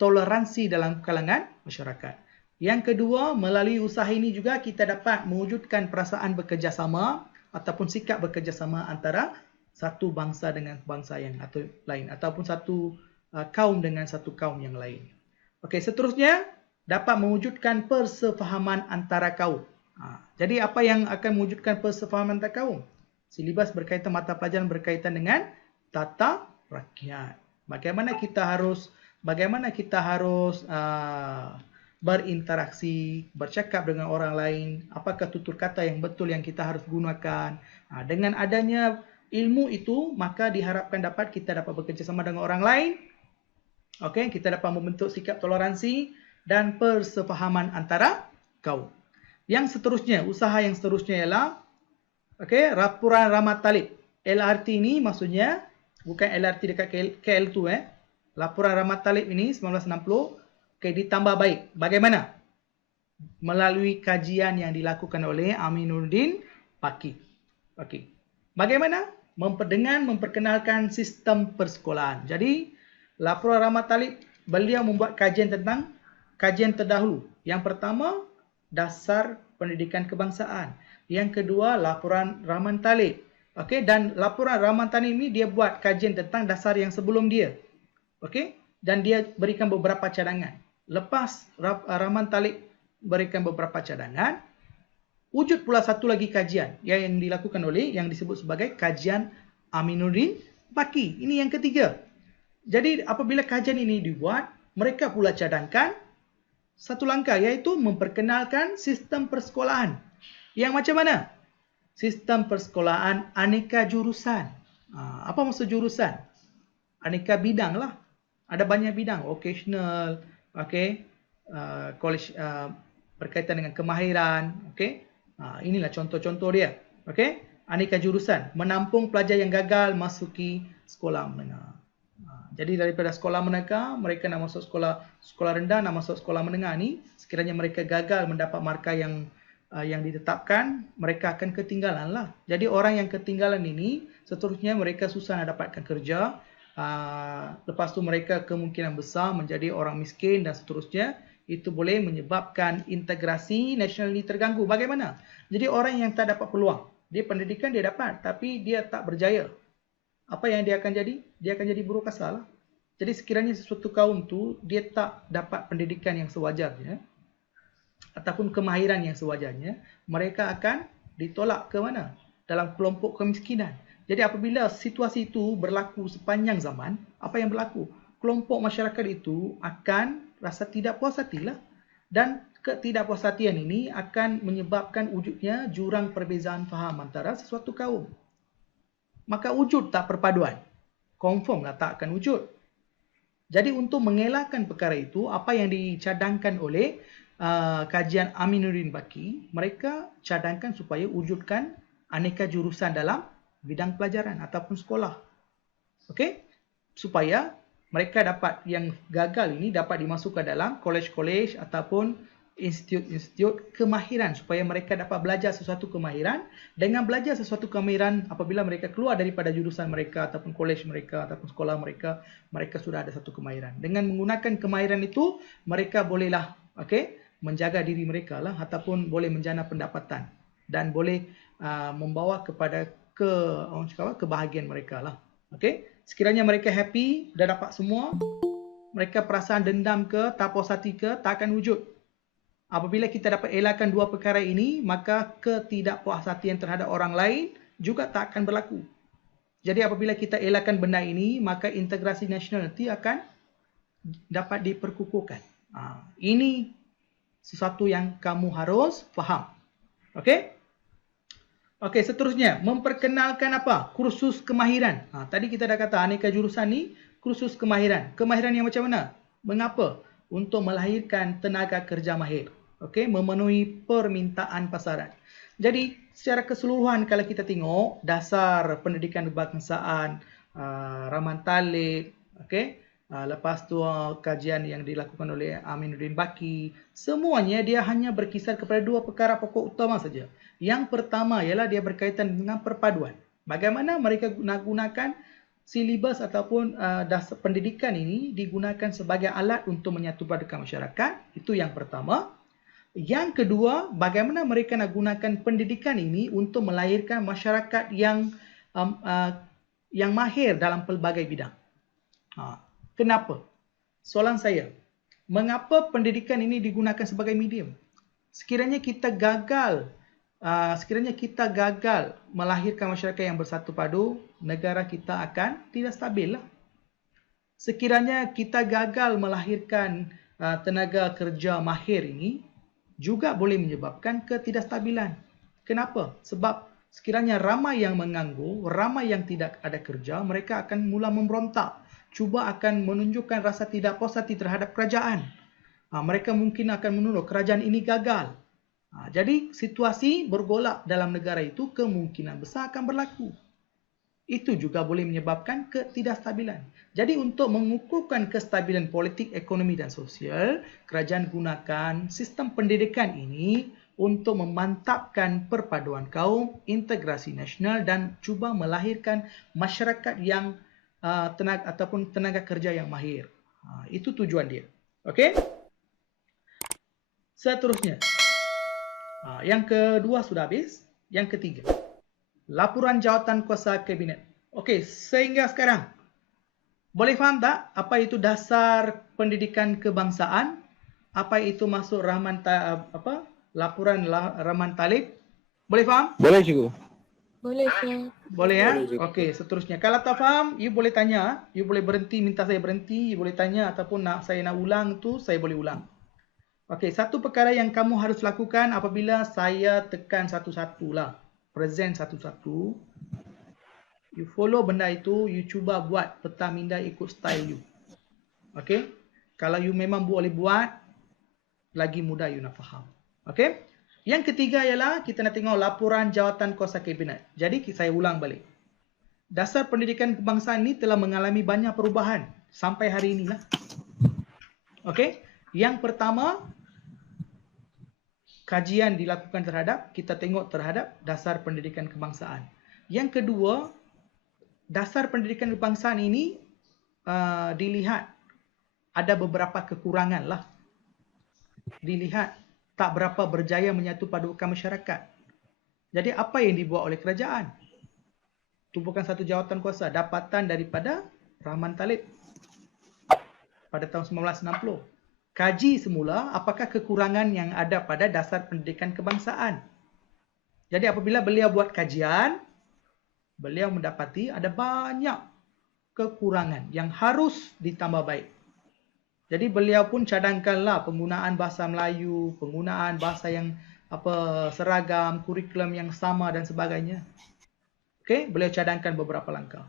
toleransi dalam kalangan masyarakat. Yang kedua, melalui usaha ini juga kita dapat mewujudkan perasaan bekerjasama ataupun sikap bekerjasama antara satu bangsa dengan bangsa yang lain ataupun satu kaum dengan satu kaum yang lain. Seterusnya dapat mewujudkan persefahaman antara kaum. Jadi apa yang akan mewujudkan persefahaman antara kaum? Silibus berkaitan, mata pelajaran berkaitan dengan tata rakyat. Bagaimana kita harus berinteraksi, bercakap dengan orang lain, apakah tutur kata yang betul yang kita harus gunakan. Dengan adanya ilmu itu, maka diharapkan kita dapat bekerjasama dengan orang lain. Kita dapat membentuk sikap toleransi dan persefahaman antara kaum. Usaha yang seterusnya ialah laporan Rahmat Talib. LRT ini maksudnya bukan LRT dekat KL tu Laporan Rahmat Talib ini 1960 ditambah baik. Bagaimana? Melalui kajian yang dilakukan oleh Aminuddin Paki. Bagaimana? Dengan memperkenalkan sistem persekolahan. Jadi Laporan Rahmat Talib, beliau membuat kajian terdahulu. Yang pertama, dasar pendidikan kebangsaan. Yang kedua, Laporan Rahmat Talib. Okey, dan laporan Rahman Talim ni dia buat kajian tentang dasar yang sebelum dia. Okey, dan dia berikan beberapa cadangan. Lepas Rahman Talim berikan beberapa cadangan, wujud pula satu lagi kajian yang dilakukan oleh yang disebut sebagai kajian Aminuddin Baki. Ini yang ketiga. Jadi apabila kajian ini dibuat, mereka pula cadangkan satu langkah, iaitu memperkenalkan sistem persekolahan. Yang macam mana? Sistem persekolahan aneka jurusan. Apa maksud jurusan? Aneka bidang lah. Ada banyak bidang. Vocational, okay, college berkaitan dengan kemahiran. Okay. Inilah contoh-contoh dia. Okay. Aneka jurusan. Menampung pelajar yang gagal masuki sekolah menengah. Jadi daripada sekolah menengah, mereka nak masuk sekolah rendah, nak masuk sekolah menengah ni, sekiranya mereka gagal mendapat markah yang ditetapkan, mereka akan ketinggalan lah. Jadi orang yang ketinggalan ini, seterusnya mereka susah nak dapatkan kerja. Lepas tu mereka kemungkinan besar menjadi orang miskin dan seterusnya. Itu boleh menyebabkan integrasi nasional ini terganggu. Bagaimana? Jadi orang yang tak dapat peluang, dia pendidikan dia dapat, tapi dia tak berjaya. Apa yang dia akan jadi? Dia akan jadi buruh kasar lah. Jadi sekiranya sesuatu kaum tu dia tak dapat pendidikan yang sewajarnya ataupun kemahiran yang sewajarnya, mereka akan ditolak ke mana? Dalam kelompok kemiskinan. Jadi apabila situasi itu berlaku sepanjang zaman, apa yang berlaku? Kelompok masyarakat itu akan rasa tidak puas hatilah. Dan ketidakpuashatian ini akan menyebabkan wujudnya jurang perbezaan faham antara sesuatu kaum. Maka wujud tak perpaduan. Confirm lah tak akan wujud. Jadi untuk mengelakkan perkara itu, apa yang dicadangkan oleh kajian Aminuddin Baki, mereka cadangkan supaya wujudkan aneka jurusan dalam bidang pelajaran ataupun sekolah. Okey? Supaya mereka dapat, yang gagal ini dapat dimasukkan dalam kolej-kolej ataupun institut-institut kemahiran, supaya mereka dapat belajar sesuatu kemahiran. Dengan belajar sesuatu kemahiran, apabila mereka keluar daripada jurusan mereka ataupun kolej mereka ataupun sekolah mereka, mereka sudah ada satu kemahiran. Dengan menggunakan kemahiran itu, mereka bolehlah menjaga diri mereka lah, ataupun boleh menjana pendapatan dan boleh membawa kepada kebahagiaan mereka lah. Okey, sekiranya mereka happy dah dapat semua, mereka perasaan dendam ke, tak puas hati ke, tak akan wujud. Apabila kita dapat elakkan dua perkara ini, maka ketidakpuashatian terhadap orang lain juga tak akan berlaku. Jadi apabila kita elakkan benda ini, maka integrasi nasional nanti akan dapat diperkukuhkan. Ini sesuatu yang kamu harus faham. Okey? Okey, seterusnya memperkenalkan apa? Kursus kemahiran. Tadi kita dah kata aneka jurusan ni kursus kemahiran. Kemahiran yang macam mana? Mengapa? Untuk melahirkan tenaga kerja mahir. Okey, memenuhi permintaan pasaran. Jadi secara keseluruhan kalau kita tengok dasar pendidikan kebangsaan, Rahman Talim, okey, lepas tu kajian yang dilakukan oleh Aminuddin Baki, semuanya dia hanya berkisar kepada dua perkara pokok utama saja. Yang pertama ialah dia berkaitan dengan perpaduan. Bagaimana mereka nak gunakan silibus ataupun dasar pendidikan ini digunakan sebagai alat untuk menyatupadukan masyarakat. Itu yang pertama. Yang kedua, bagaimana mereka nak gunakan pendidikan ini untuk melahirkan masyarakat yang mahir dalam pelbagai bidang. Kenapa? Soalan saya, mengapa pendidikan ini digunakan sebagai medium? Sekiranya kita gagal melahirkan masyarakat yang bersatu padu, negara kita akan tidak stabil lah. Sekiranya kita gagal melahirkan tenaga kerja mahir ini, juga boleh menyebabkan ketidakstabilan. Kenapa? Sebab sekiranya ramai yang menganggur, ramai yang tidak ada kerja, mereka akan mula memberontak. Cuba akan menunjukkan rasa tidak puas hati terhadap kerajaan. Mereka mungkin akan menuduh kerajaan ini gagal. Jadi situasi bergolak dalam negara itu kemungkinan besar akan berlaku. Itu juga boleh menyebabkan ketidakstabilan. Jadi untuk mengukuhkan kestabilan politik, ekonomi dan sosial, kerajaan gunakan sistem pendidikan ini untuk memantapkan perpaduan kaum, integrasi nasional dan cuba melahirkan masyarakat yang tenaga kerja yang mahir. Itu tujuan dia. Okey? Seterusnya. Yang kedua sudah habis. Yang ketiga. laporan jawatankuasa Kabinet. Okey, sehingga sekarang boleh faham tak apa itu dasar pendidikan kebangsaan? Apa itu masuk laporan Rahman Talib? Boleh faham? Boleh cikgu. Boleh, Sir. Boleh ya? Boleh, cikgu. Okey, seterusnya. Kalau tak faham, you boleh tanya. You boleh berhenti, minta saya berhenti. You boleh tanya ataupun saya nak ulang tu, saya boleh ulang. Okey, satu perkara yang kamu harus lakukan apabila saya tekan satu-satu lah. Present satu-satu. You follow benda itu, you cuba buat peta minda ikut style you. Okey? Kalau you memang boleh buat, lagi mudah you nak faham. Okey? Yang ketiga ialah kita nak tengok laporan jawatankuasa Kabinet. Jadi saya ulang balik. Dasar pendidikan kebangsaan ini telah mengalami banyak perubahan sampai hari inilah. Okey? Yang pertama, kajian dilakukan kita tengok terhadap dasar pendidikan kebangsaan. Yang kedua, dasar pendidikan kebangsaan ini dilihat ada beberapa kekurangan lah. Dilihat tak berapa berjaya menyatu padukan masyarakat. Jadi apa yang dibuat oleh kerajaan? Itu bukan satu jawatankuasa, dapatan daripada Rahman Talib pada tahun 1960. Kaji semula apakah kekurangan yang ada pada dasar pendidikan kebangsaan. Jadi apabila beliau buat kajian, beliau mendapati ada banyak kekurangan yang harus ditambah baik. Jadi beliau pun cadangkanlah penggunaan bahasa Melayu, penggunaan bahasa yang seragam, kurikulum yang sama dan sebagainya. Okey, beliau cadangkan beberapa langkah.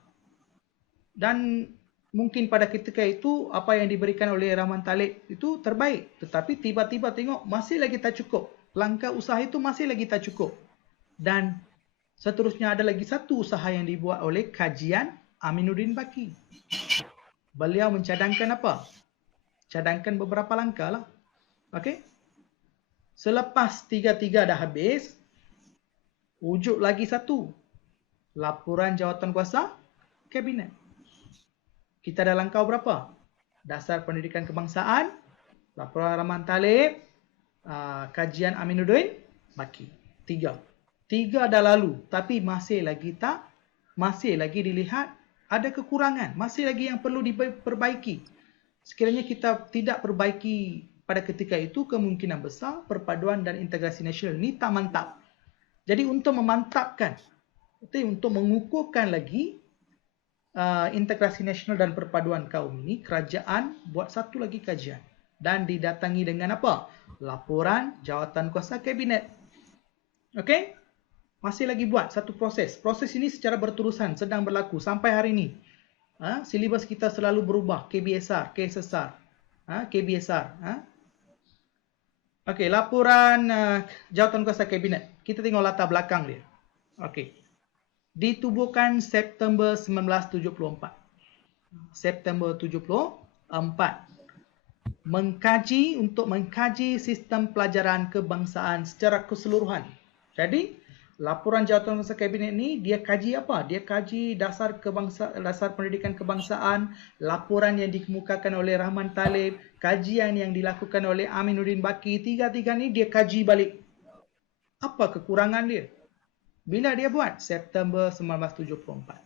Dan mungkin pada ketika itu apa yang diberikan oleh Rahman Talib itu terbaik, tetapi tiba-tiba tengok masih lagi tak cukup. Langkah usaha itu masih lagi tak cukup. Dan seterusnya ada lagi satu usaha yang dibuat oleh kajian Aminuddin Baki. Beliau mencadangkan apa? Cadangkan beberapa langkah lah. Okey? Selepas tiga-tiga dah habis, wujud lagi satu. Laporan jawatankuasa Kabinet. Kita ada langkah berapa? Dasar pendidikan kebangsaan, laporan Rahman Talib, kajian Aminuddin Baki. Tiga dah lalu, tapi masih lagi dilihat ada kekurangan, masih lagi yang perlu diperbaiki. Sekiranya kita tidak perbaiki pada ketika itu, kemungkinan besar perpaduan dan integrasi nasional ini tak mantap. Jadi untuk memantapkan, untuk mengukuhkan lagi integrasi nasional dan perpaduan kaum ini, kerajaan buat satu lagi kajian dan didatangi dengan apa? Laporan jawatankuasa Kabinet. Okey? Masih lagi buat satu proses. Proses ini secara berterusan sedang berlaku sampai hari ini. Silibus kita selalu berubah, KBSR, KSSR, KBSR. Okey, laporan jawatankuasa Kabinet. Kita tengok latar belakang dia. Okey. Ditubuhkan September 1974. September 74. Mengkaji sistem pelajaran kebangsaan secara keseluruhan. Jadi, laporan jawatankuasa Kabinet ni dia kaji apa? Dia kaji dasar pendidikan kebangsaan, laporan yang dikemukakan oleh Rahman Talib, kajian yang dilakukan oleh Aminuddin Baki, tiga-tiga ni dia kaji balik. Apa kekurangan dia? Bila dia buat? September 1974.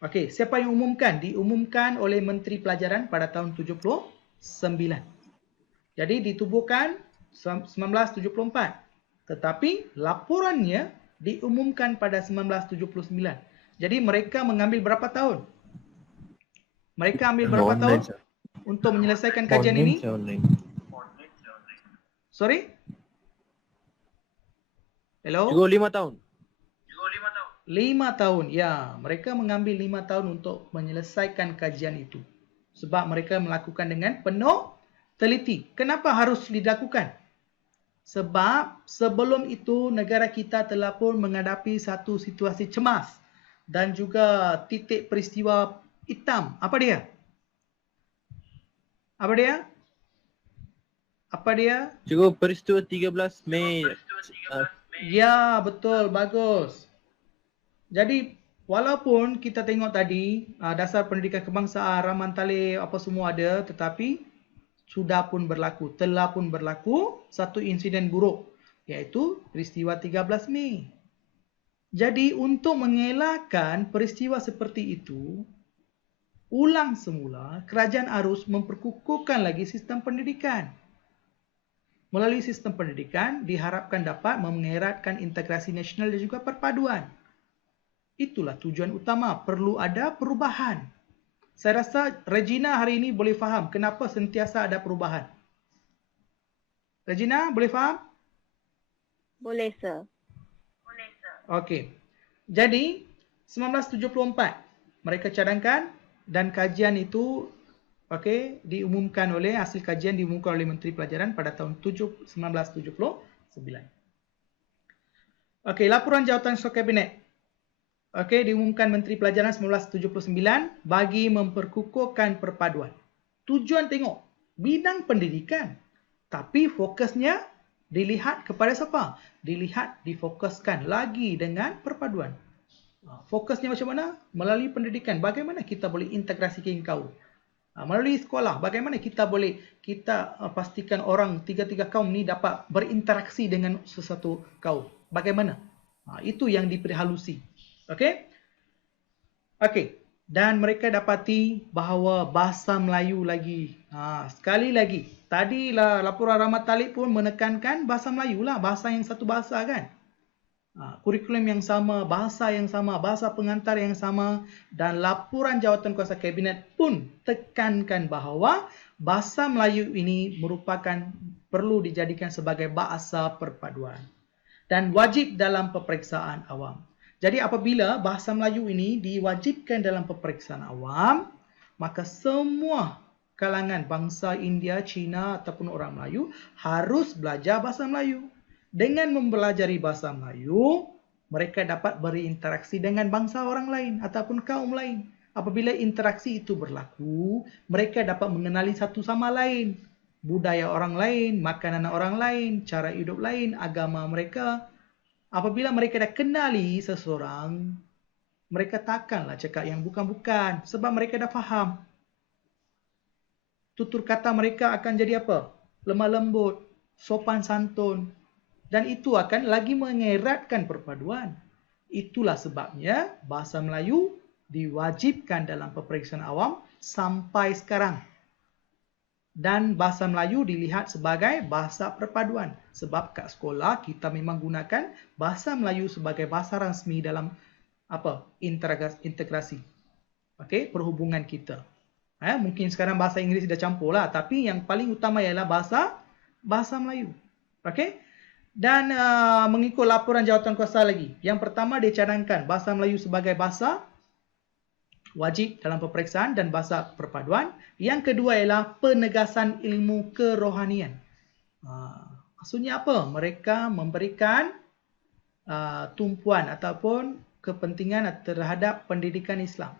Okey, siapa yang umumkan? Diumumkan oleh Menteri Pelajaran pada tahun 79. Jadi ditubuhkan 1974. Tetapi laporannya diumumkan pada 1979. Jadi mereka mengambil berapa tahun? Mereka ambil berapa tahun untuk menyelesaikan kajian ini? Sorry? Hello? Cikgu 5 tahun. 5 tahun, ya. Mereka mengambil 5 tahun untuk menyelesaikan kajian itu. Sebab mereka melakukan dengan penuh teliti. Kenapa harus dilakukan? Sebab sebelum itu negara kita telah pun menghadapi satu situasi cemas dan juga titik peristiwa hitam. Apa dia? Apa dia? Apa dia? Cikgu, peristiwa 13 Mei. Ya, betul. Bagus. Jadi, walaupun kita tengok tadi dasar pendidikan kebangsaan, Rahman Talib, apa semua ada, tetapi telah pun berlaku satu insiden buruk, iaitu peristiwa 13 Mei. Jadi untuk mengelakkan peristiwa seperti itu, ulang semula, kerajaan harus memperkukuhkan lagi sistem pendidikan. Melalui sistem pendidikan, diharapkan dapat mengeratkan integrasi nasional dan juga perpaduan. Itulah tujuan utama, perlu ada perubahan. Saya rasa Regina hari ini boleh faham kenapa sentiasa ada perubahan. Regina, boleh faham? Boleh, sir. Okey. Jadi, 1974 mereka cadangkan dan kajian itu diumumkan oleh hasil kajian diumumkan oleh Menteri Pelajaran pada tahun 1979. Okey, laporan jawatan Kabinet. Okey, diumumkan Menteri Pelajaran 1979 bagi memperkukuhkan perpaduan. Tujuan tengok bidang pendidikan, tapi fokusnya dilihat kepada siapa? Dilihat difokuskan lagi dengan perpaduan. Fokusnya macam mana? Melalui pendidikan, bagaimana kita boleh integrasikan kaum? Melalui sekolah, bagaimana kita boleh pastikan orang tiga-tiga kaum ni dapat berinteraksi dengan sesuatu kaum? Bagaimana? Itu yang diperhalusi. Okey? Okey. Dan mereka dapati bahawa bahasa Melayu lagi. Sekali lagi, tadilah laporan Rahmat Talib pun menekankan bahasa Melayu lah, bahasa yang satu bahasa kan. Kurikulum yang sama, bahasa yang sama, bahasa pengantar yang sama, dan laporan Jawatankuasa Kabinet pun tekankan bahawa bahasa Melayu ini merupakan perlu dijadikan sebagai bahasa perpaduan dan wajib dalam peperiksaan awam. Jadi apabila bahasa Melayu ini diwajibkan dalam peperiksaan awam, maka semua kalangan bangsa India, Cina ataupun orang Melayu harus belajar bahasa Melayu. Dengan mempelajari bahasa Melayu, mereka dapat berinteraksi dengan bangsa orang lain ataupun kaum lain. Apabila interaksi itu berlaku, mereka dapat mengenali satu sama lain, budaya orang lain, makanan orang lain, cara hidup lain, agama mereka. Apabila mereka dah kenali seseorang, mereka takkanlah cakap yang bukan-bukan sebab mereka dah faham. Tutur kata mereka akan jadi apa? Lemah lembut, sopan santun. Dan itu akan lagi mengeratkan perpaduan. Itulah sebabnya bahasa Melayu diwajibkan dalam peperiksaan awam sampai sekarang. Dan bahasa Melayu dilihat sebagai bahasa perpaduan. Sebab kat sekolah kita memang gunakan bahasa Melayu sebagai bahasa rasmi dalam integrasi. Okey, perhubungan kita. Mungkin sekarang bahasa Inggeris dah campur lah. Tapi yang paling utama ialah bahasa Melayu. Okey. Dan mengikut laporan Jawatankuasa lagi. Yang pertama dia cadangkan bahasa Melayu sebagai bahasa wajib dalam peperiksaan dan bahasa perpaduan. Yang kedua ialah penegasan ilmu kerohanian. Maksudnya apa? Mereka memberikan tumpuan ataupun kepentingan terhadap pendidikan Islam.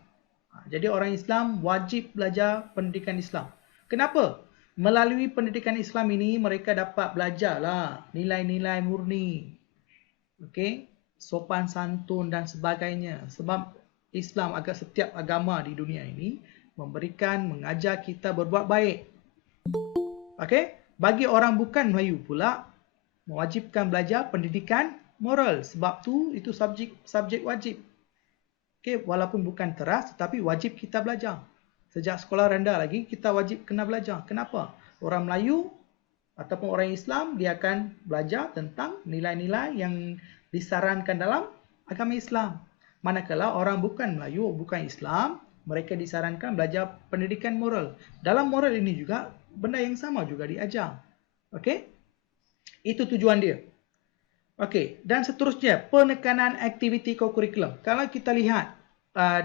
Jadi orang Islam wajib belajar pendidikan Islam. Kenapa? Melalui pendidikan Islam ini mereka dapat belajarlah nilai-nilai murni. Okey, sopan santun dan sebagainya. Sebab Islam agak setiap agama di dunia ini mengajar kita berbuat baik. Okey, bagi orang bukan Melayu pula mewajibkan belajar pendidikan moral sebab itu subjek wajib. Okey, walaupun bukan teras tetapi wajib kita belajar. Sejak sekolah rendah lagi, kita wajib kena belajar. Kenapa? Orang Melayu ataupun orang Islam, dia akan belajar tentang nilai-nilai yang disarankan dalam agama Islam. Manakala orang bukan Melayu, bukan Islam, mereka disarankan belajar pendidikan moral. Dalam moral ini juga, benda yang sama juga diajar. Okey? Itu tujuan dia. Okey, dan seterusnya, penekanan aktiviti kokurikulum. Kalau kita lihat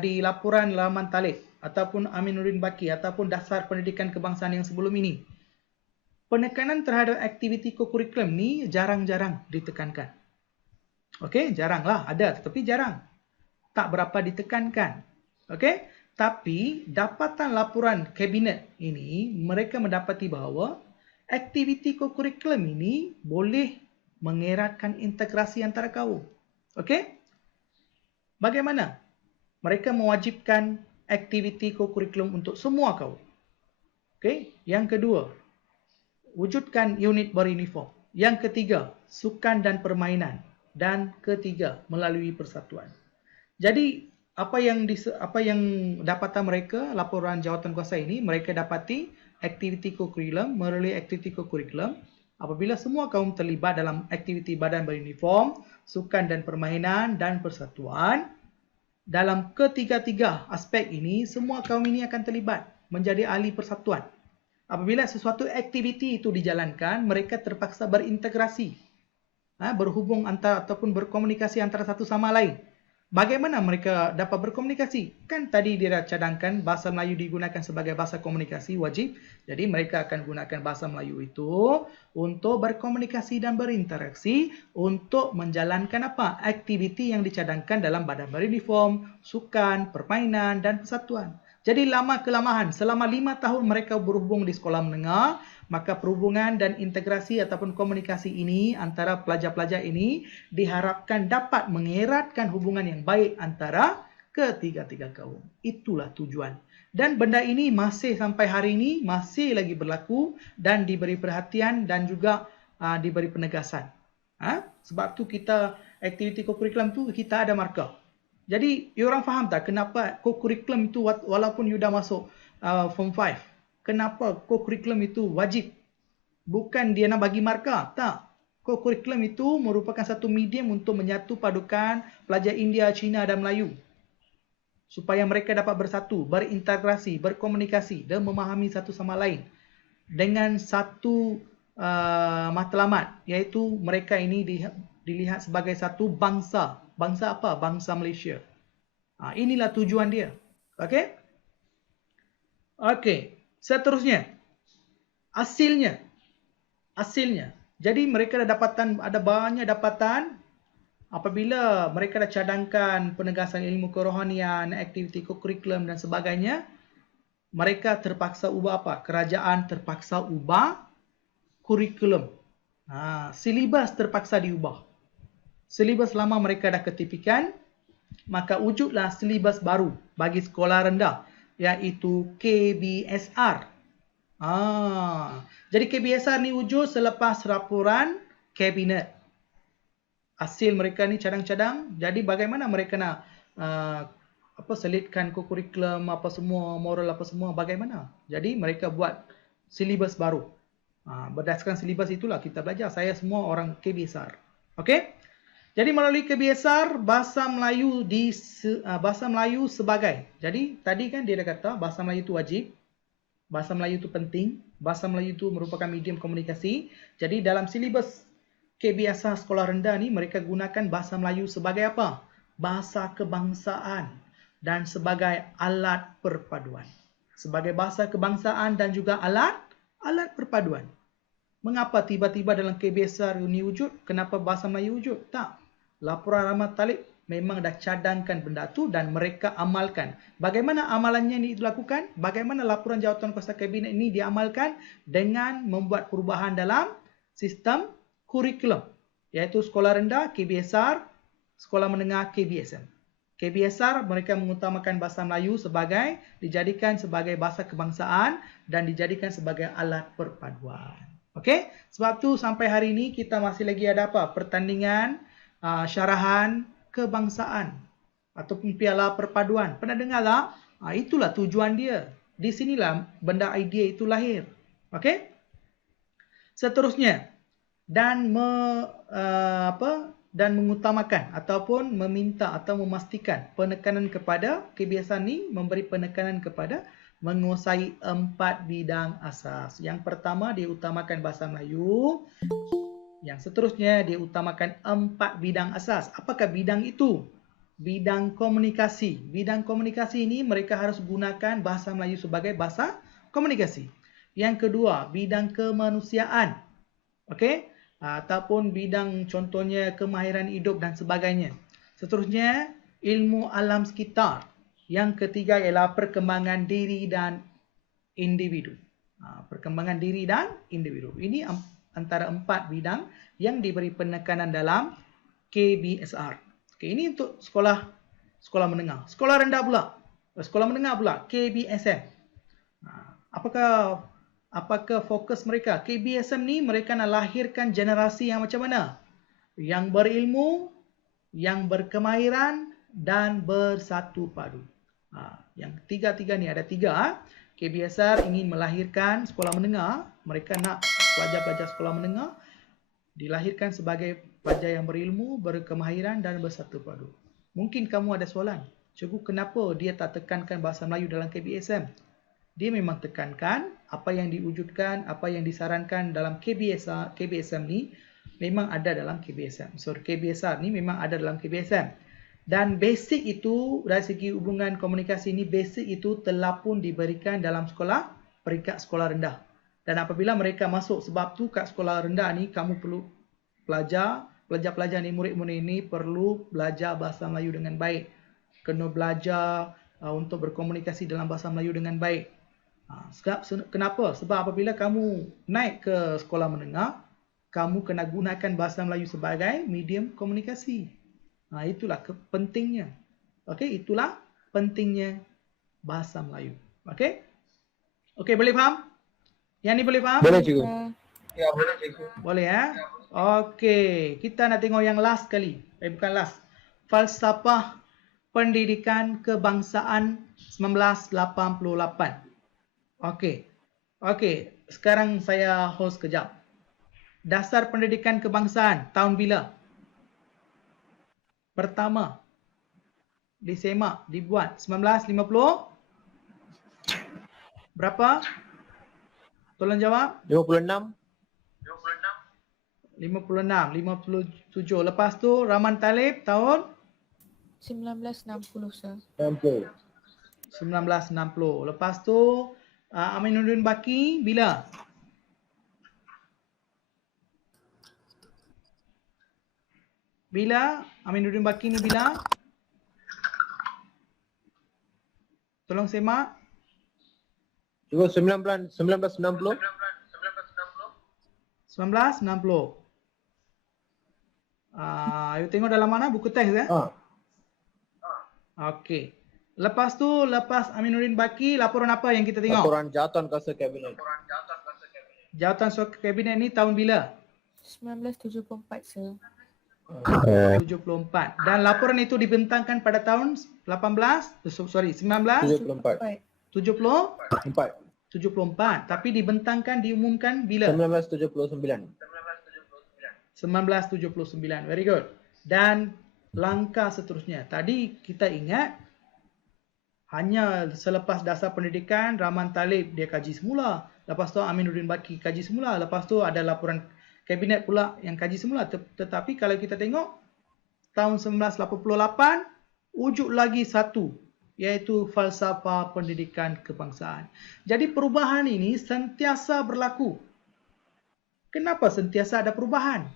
di laporan Rahmat Talib, ataupun Aminuddin Baki ataupun dasar pendidikan kebangsaan yang sebelum ini, penekanan terhadap aktiviti kokurikulum ni jarang-jarang ditekankan. Okey, jaranglah ada tetapi jarang. Tak berapa ditekankan. Okey, tapi dapatan laporan kabinet ini mereka mendapati bahawa aktiviti kokurikulum ini boleh mengeratkan integrasi antara kaum. Okey? Bagaimana? Mereka mewajibkan aktiviti kokurikulum untuk semua kaum. Okey, yang kedua, wujudkan unit beruniform. Yang ketiga, sukan dan permainan. dan ketiga melalui persatuan. Jadi apa yang dapatan mereka laporan jawatankuasa ini, mereka dapati aktiviti kokurikulum melalui aktiviti kokurikulum apabila semua kaum terlibat dalam aktiviti badan beruniform, sukan dan permainan dan persatuan. Dalam ketiga-tiga aspek ini, semua kaum ini akan terlibat menjadi ahli persatuan. Apabila sesuatu aktiviti itu dijalankan, mereka terpaksa berintegrasi, berhubung antara ataupun berkomunikasi antara satu sama lain. Bagaimana mereka dapat berkomunikasi? Kan tadi dia dah cadangkan bahasa Melayu digunakan sebagai bahasa komunikasi wajib. Jadi mereka akan gunakan bahasa Melayu itu untuk berkomunikasi dan berinteraksi untuk menjalankan apa? Aktiviti yang dicadangkan dalam badan beruniform, sukan, permainan dan persatuan. Jadi lama-kelamaan selama 5 tahun mereka berhubung di sekolah menengah, maka perhubungan dan integrasi ataupun komunikasi ini antara pelajar-pelajar ini diharapkan dapat mengeratkan hubungan yang baik antara ketiga-tiga kaum. Itulah tujuan. Dan benda ini masih sampai hari ini masih lagi berlaku dan diberi perhatian dan juga diberi penegasan. Sebab tu kita aktiviti kokurikulum tu kita ada markah. Jadi, you orang faham tak kenapa kokurikulum itu walaupun you dah masuk form 5, kenapa kokurikulum itu wajib? Bukan dia nak bagi markah, tak. Kokurikulum itu merupakan satu medium untuk menyatu padukan pelajar India, Cina dan Melayu. Supaya mereka dapat bersatu, berintegrasi, berkomunikasi dan memahami satu sama lain. Dengan satu matlamat, iaitu mereka ini dilihat sebagai satu bangsa. Bangsa apa? Bangsa Malaysia. Inilah tujuan dia. Okey? Okey. Seterusnya. Hasilnya. Jadi mereka ada banyak dapatan apabila mereka dah cadangkan penegasan ilmu kerohanian, aktiviti kokurikulum dan sebagainya. Mereka terpaksa ubah apa? Kerajaan terpaksa ubah kurikulum. Silibas terpaksa diubah. Silibas lama mereka dah ketipikan, maka wujudlah silibas baru bagi sekolah rendah, iaitu KBSR. Jadi KBSR ni wujud selepas laporan kabinet. Hasil mereka ni cadang-cadang. Jadi bagaimana mereka nak selitkan kurikulum apa semua, moral apa semua, bagaimana? Jadi mereka buat silibas baru. Berdasarkan silibas itulah kita belajar. Saya semua orang KBSR. Okey? Jadi melalui KBSR, bahasa Melayu sebagai. Jadi tadi kan dia dah kata bahasa Melayu itu wajib. Bahasa Melayu itu penting. Bahasa Melayu itu merupakan medium komunikasi. Jadi dalam silibus KBSR sekolah rendah ni mereka gunakan bahasa Melayu sebagai apa? Bahasa kebangsaan dan sebagai alat perpaduan. Sebagai bahasa kebangsaan dan juga alat perpaduan. Mengapa tiba-tiba dalam KBSR ini wujud? Kenapa bahasa Melayu wujud? Tak. Laporan Rahmat Talib memang dah cadangkan benda tu dan mereka amalkan. Bagaimana amalannya ini dilakukan? Bagaimana laporan jawatankuasa kabinet ini diamalkan? Dengan membuat perubahan dalam sistem kurikulum. Iaitu sekolah rendah KBSR, sekolah menengah KBSM. KBSR mereka mengutamakan bahasa Melayu dijadikan sebagai bahasa kebangsaan dan dijadikan sebagai alat perpaduan. Okey? Sebab tu sampai hari ini kita masih lagi ada apa? Pertandingan syarahan kebangsaan ataupun piala perpaduan. Pernah dengar tak? Itulah tujuan dia. Di sinilah benda idea itu lahir. Okey? Seterusnya dan mengutamakan ataupun meminta atau memastikan penekanan kepada kebiasaan ni memberi penekanan kepada menguasai 4 bidang asas. Yang pertama dia utamakan bahasa Melayu. Yang seterusnya dia utamakan 4 bidang asas. Apakah bidang itu? Bidang komunikasi. Bidang komunikasi ini mereka harus gunakan bahasa Melayu sebagai bahasa komunikasi. Yang kedua, bidang kemanusiaan. Okey? Ataupun bidang contohnya kemahiran hidup dan sebagainya. Seterusnya, ilmu alam sekitar. Yang ketiga ialah perkembangan diri dan individu. Perkembangan diri dan individu. Ini antara 4 bidang yang diberi penekanan dalam KBSR. Okay, ini untuk sekolah menengah. Sekolah rendah pula. Sekolah menengah pula KBSM. Apakah fokus mereka? KBSM ni mereka nak lahirkan generasi yang macam mana? yang berilmu, yang berkemahiran dan bersatu padu. Yang tiga-tiga ni ada tiga. KBSR ingin melahirkan sekolah menengah. Mereka nak pelajar-pelajar sekolah menengah dilahirkan sebagai pelajar yang berilmu, berkemahiran dan bersatu padu. Mungkin kamu ada soalan, cikgu kenapa dia tak tekankan bahasa Melayu dalam KBSM? Dia memang tekankan apa yang diwujudkan, apa yang disarankan dalam KBSM ni memang ada dalam KBSM. So KBSR ni memang ada dalam KBSM. Dan basic itu dari segi hubungan komunikasi ini, basic itu telah pun diberikan dalam sekolah peringkat sekolah rendah. Dan apabila mereka masuk, sebab tu kat sekolah rendah ni kamu perlu pelajar-pelajar ni, murid-murid ni perlu belajar bahasa Melayu dengan baik. Kena belajar untuk berkomunikasi dalam bahasa Melayu dengan baik. Kenapa? Sebab apabila kamu naik ke sekolah menengah, kamu kena gunakan bahasa Melayu sebagai medium komunikasi. Itulah pentingnya. Okey, itulah pentingnya bahasa Melayu. Okey? Okey, boleh faham? Yang ni boleh faham? Boleh cikgu. Ya, boleh cikgu. Boleh ya? Okey, kita nak tengok yang last kali. Bukan last. Falsafah Pendidikan Kebangsaan 1988. Okey. Okey, sekarang saya host kejap. Dasar Pendidikan Kebangsaan tahun bila? Pertama disemak, dibuat 1950 berapa? Tolong jawab. 56. 57. Lepas tu Rahman Talib tahun 1960, sir. 60. 1960. Lepas tu Aminuddin Baki bila? Bila? Aminuddin Baki ni bila? Tolong semak. Cikgu 1960. 1960. You tengok dalam mana? Buku teks ya? Okey. Lepas tu, lepas Aminuddin Baki, laporan apa yang kita tengok? Laporan jawatan kuasa kabinet. Jawatan kabinet ni tahun bila? 1974, sir. 74. Dan laporan itu dibentangkan pada tahun 74. 74. Tapi dibentangkan, diumumkan bila? 1979. 1979. Very good. Dan langkah seterusnya. Tadi kita ingat hanya selepas dasar pendidikan, Rahman Talib dia kaji semula. Lepas tu Aminuddin Baki kaji semula. Lepas tu ada laporan kabinet pula yang kaji semula. Tetapi kalau kita tengok tahun 1988 wujud lagi satu, iaitu falsafah pendidikan kebangsaan. Jadi perubahan ini sentiasa berlaku. Kenapa sentiasa ada perubahan?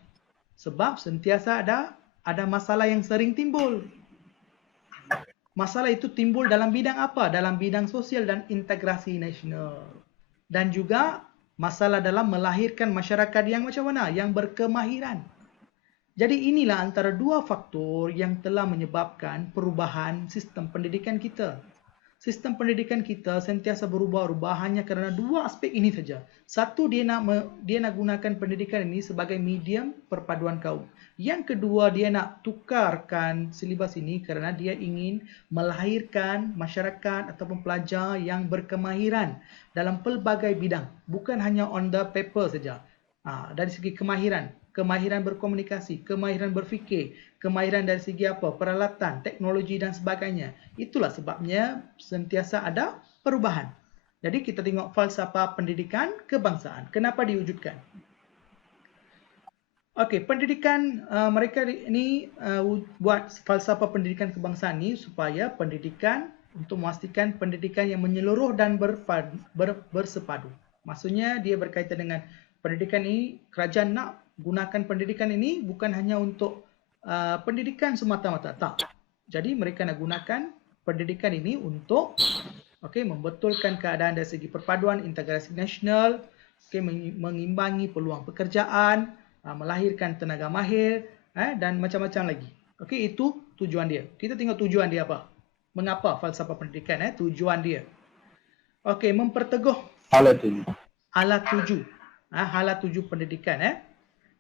Sebab sentiasa ada masalah yang sering timbul. Masalah itu timbul dalam bidang apa? Dalam bidang sosial dan integrasi nasional. Dan juga masalah dalam melahirkan masyarakat yang macam mana? Yang berkemahiran. Jadi inilah antara dua faktor yang telah menyebabkan perubahan sistem pendidikan kita. Sistem pendidikan kita sentiasa berubah-ubah hanya kerana dua aspek ini saja. Satu, dia nak gunakan pendidikan ini sebagai medium perpaduan kaum. Yang kedua, dia nak tukarkan silibus ini kerana dia ingin melahirkan masyarakat ataupun pelajar yang berkemahiran dalam pelbagai bidang. Bukan hanya on the paper saja. Dari segi kemahiran berkomunikasi, kemahiran berfikir, kemahiran dari segi apa? Peralatan, teknologi dan sebagainya. Itulah sebabnya sentiasa ada perubahan. Jadi kita tengok falsafah pendidikan kebangsaan. Kenapa diwujudkan? Okey, pendidikan mereka ini buat falsafah pendidikan kebangsaan ini supaya pendidikan untuk memastikan pendidikan yang menyeluruh dan bersepadu. Maksudnya dia berkaitan dengan pendidikan ini, kerajaan nak gunakan pendidikan ini bukan hanya untuk pendidikan semata-mata. Tak. Jadi mereka nak gunakan pendidikan ini untuk membetulkan keadaan dari segi perpaduan integrasi nasional, mengimbangi peluang pekerjaan, melahirkan tenaga mahir dan macam-macam lagi. Okey, itu tujuan dia. Kita tengok tujuan dia apa. Mengapa falsafah pendidikan? Tujuan dia. Okey, memperteguh Hala 7. hala 7. Hala 7 pendidikan.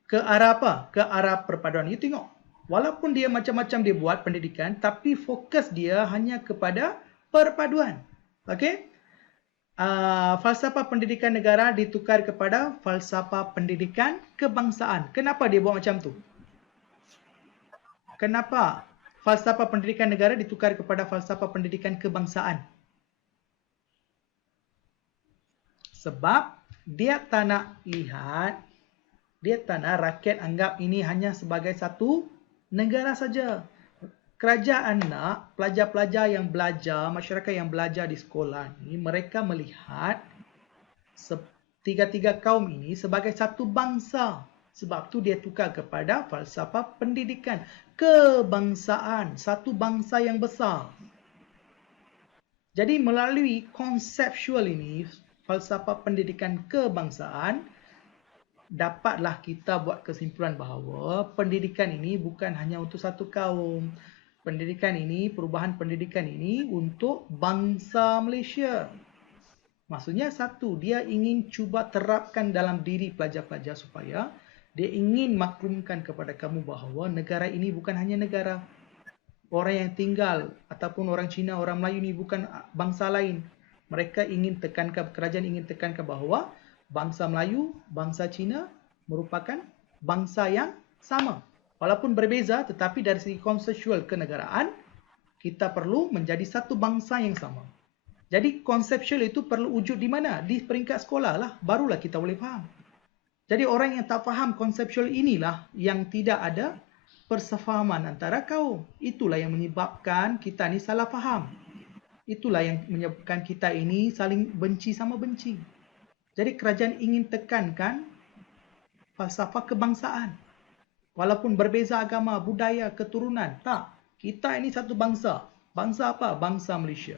ke arah apa? Ke arah perpaduan. You tengok, walaupun dia macam-macam dia buat pendidikan, tapi fokus dia hanya kepada perpaduan. Okey? Falsafah pendidikan negara ditukar kepada falsafah pendidikan kebangsaan. Kenapa dia buat macam tu? Kenapa falsafah pendidikan negara ditukar kepada falsafah pendidikan kebangsaan? Sebab dia tak nak lihat, dia tak nak rakyat anggap ini hanya sebagai satu negara saja. Kerajaan nak pelajar-pelajar yang belajar, masyarakat yang belajar di sekolah ni, mereka melihat tiga-tiga kaum ini sebagai satu bangsa. Sebab tu dia tukar kepada falsafah pendidikan kebangsaan, satu bangsa yang besar. Jadi melalui konseptual ini, falsafah pendidikan kebangsaan, dapatlah kita buat kesimpulan bahawa pendidikan ini bukan hanya untuk satu kaum. Pendidikan ini, perubahan pendidikan ini untuk bangsa Malaysia. Maksudnya satu, dia ingin cuba terapkan dalam diri pelajar-pelajar supaya dia ingin maklumkan kepada kamu bahawa negara ini bukan hanya negara. Orang yang tinggal ataupun orang Cina, orang Melayu ini bukan bangsa lain. Mereka ingin tekankan, kerajaan ingin tekankan bahawa bangsa Melayu, bangsa Cina merupakan bangsa yang sama. Walaupun berbeza, tetapi dari segi konseptual kenegaraan, kita perlu menjadi satu bangsa yang sama. Jadi konseptual itu perlu wujud di mana? Di peringkat sekolah lah, barulah kita boleh faham. Jadi orang yang tak faham konseptual inilah yang tidak ada persefahaman antara kaum. Itulah yang menyebabkan kita ni salah faham. Itulah yang menyebabkan kita ini saling benci sama benci. Jadi kerajaan ingin tekankan falsafah kebangsaan. Walaupun berbeza agama, budaya, keturunan. Tak. Kita ini satu bangsa. Bangsa apa? Bangsa Malaysia.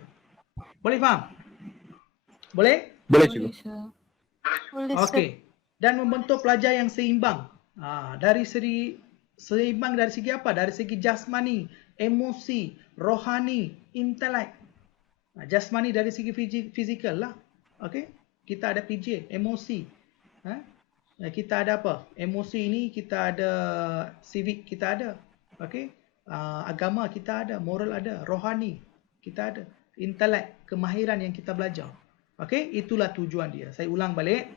Boleh faham? Boleh? Boleh, Boleh, cikgu. sir. Boleh, sir. Okey. Dan membentuk pelajar yang seimbang. Dari segi seimbang dari segi apa? Dari segi jasmani, emosi, rohani, intelek. Jasmani dari segi fizikal lah. Okey. Kita ada PJ, emosi. Kita ada apa? Emosi ini kita ada civic, kita ada. Okey. Agama kita ada, moral ada, rohani kita ada, intelek, kemahiran yang kita belajar. Okey, itulah tujuan dia. Saya ulang balik.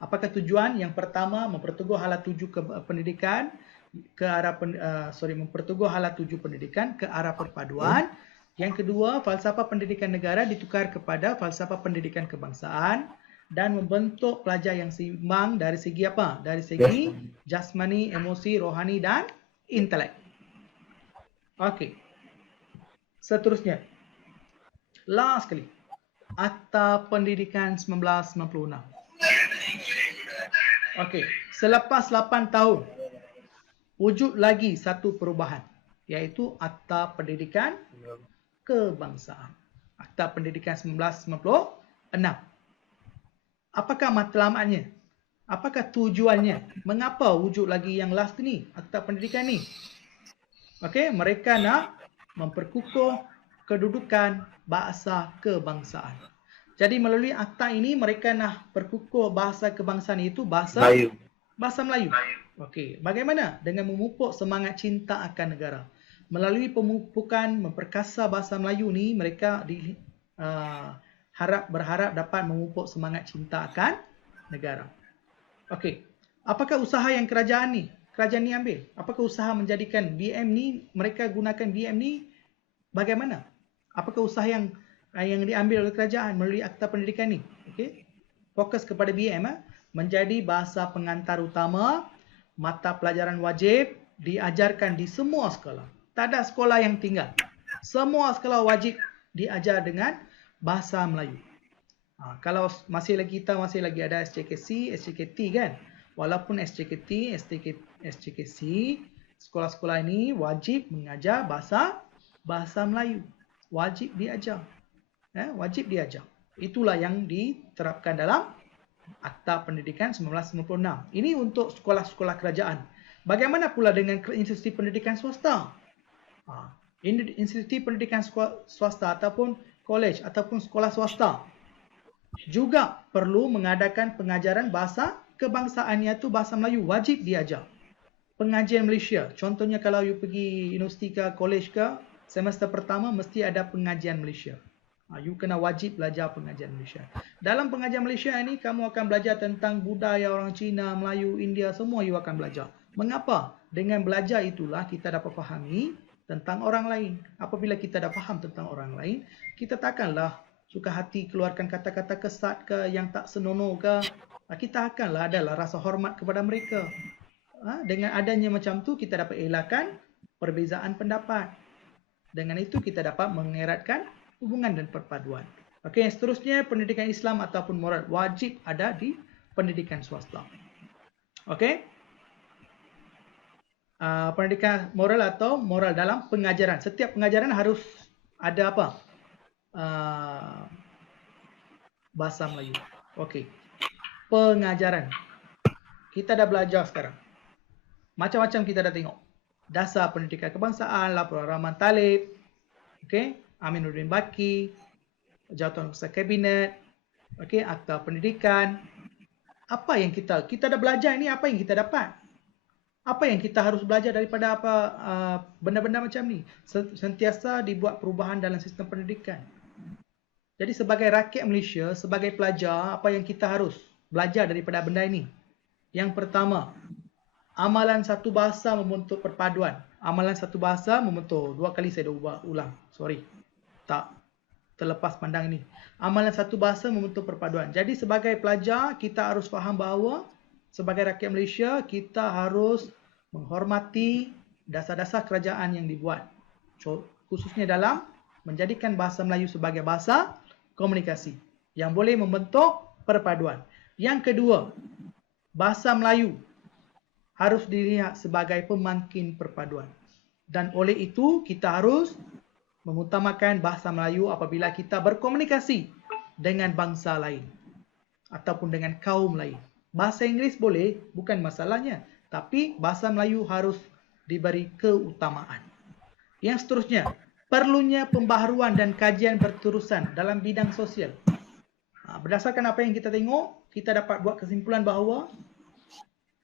Apakah tujuan? Yang pertama, memperteguh hala tuju ke pendidikan ke arah memperteguh hala tuju pendidikan ke arah perpaduan. Yang kedua, falsafah pendidikan negara ditukar kepada falsafah pendidikan kebangsaan. Dan membentuk pelajar yang seimbang dari segi apa? Dari segi jasmani, emosi, rohani dan intelek. Okey. Seterusnya. Last kali. Akta Pendidikan 1996. Okey. Selepas 8 tahun, wujud lagi satu perubahan. Iaitu Akta Pendidikan Kebangsaan. Akta Pendidikan 1996. Apakah matlamatnya? Apakah tujuannya? Mengapa wujud lagi yang last ni? Akta pendidikan ni. Okey, mereka nak memperkukuh kedudukan bahasa kebangsaan. Jadi melalui akta ini mereka nak perkukuh bahasa kebangsaan itu bahasa Melayu. Bahasa Melayu. Okey, bagaimana? Dengan memupuk semangat cinta akan negara. Melalui pemupukan memperkasa bahasa Melayu ni mereka berharap dapat memupuk semangat cinta akan negara. Okey. Apakah usaha yang kerajaan ni ambil? Apakah usaha menjadikan BM ni, mereka gunakan BM ni bagaimana? Apakah usaha yang diambil oleh kerajaan melalui akta pendidikan ni? Okey. Fokus kepada BM menjadi bahasa pengantar utama, mata pelajaran wajib diajarkan di semua sekolah. Tak ada sekolah yang tinggal. Semua sekolah wajib diajar dengan bahasa Melayu. Kalau masih lagi ada SCKC, SCKT kan. Walaupun SCKT, SCKC, sekolah-sekolah ini wajib mengajar bahasa Melayu. Wajib diajar. Wajib diajar. Itulah yang diterapkan dalam Akta Pendidikan 1996. Ini untuk sekolah-sekolah kerajaan. Bagaimana pula dengan institusi pendidikan swasta? Institusi pendidikan swasta ataupun college ataupun sekolah swasta juga perlu mengadakan pengajaran bahasa kebangsaan iaitu bahasa Melayu, wajib diajar. pengajian Malaysia. Contohnya kalau you pergi universiti ke college ke, semester pertama mesti ada pengajian Malaysia. You kena wajib belajar pengajian Malaysia. Dalam pengajian Malaysia ini, kamu akan belajar tentang budaya orang Cina, Melayu, India, semua you akan belajar. Mengapa? Dengan belajar itulah kita dapat fahami tentang orang lain. Apabila kita dah faham tentang orang lain, kita takkanlah suka hati keluarkan kata-kata kesat ke, yang tak senonoh ke. Kita akanlah adalah rasa hormat kepada mereka. Dengan adanya macam tu, kita dapat elakkan perbezaan pendapat. Dengan itu, kita dapat mengeratkan hubungan dan perpaduan. Okey, yang seterusnya, pendidikan Islam ataupun moral wajib ada di pendidikan swasta. Okey. Pendidikan moral atau moral dalam pengajaran. Setiap pengajaran harus ada apa? Bahasa Melayu. Okey. Pengajaran. Kita dah belajar sekarang. Macam-macam kita dah tengok. Dasar pendidikan kebangsaan, laporan Rahman Talib, okey, Aminuddin Baki, jawatan besar kabinet, okey, akta pendidikan. Apa yang kita dah belajar ini, apa yang kita dapat? Apa yang kita harus belajar daripada apa benda-benda macam ni? Sentiasa dibuat perubahan dalam sistem pendidikan. Jadi sebagai rakyat Malaysia, sebagai pelajar, apa yang kita harus belajar daripada benda ini? Yang pertama, amalan satu bahasa membentuk perpaduan. Amalan satu bahasa membentuk, dua kali saya dah ulang. Sorry, tak terlepas pandang ini. Amalan satu bahasa membentuk perpaduan. Jadi sebagai pelajar, kita harus faham bahawa sebagai rakyat Malaysia, kita harus menghormati dasar-dasar kerajaan yang dibuat. Khususnya dalam menjadikan bahasa Melayu sebagai bahasa komunikasi yang boleh membentuk perpaduan. Yang kedua, bahasa Melayu harus dilihat sebagai pemangkin perpaduan. Dan oleh itu, kita harus mengutamakan bahasa Melayu apabila kita berkomunikasi dengan bangsa lain ataupun dengan kaum lain. Bahasa Inggeris boleh, bukan masalahnya. Tapi bahasa Melayu harus diberi keutamaan. Yang seterusnya, perlunya pembaharuan dan kajian berterusan dalam bidang sosial. Berdasarkan apa yang kita tengok, kita dapat buat kesimpulan bahawa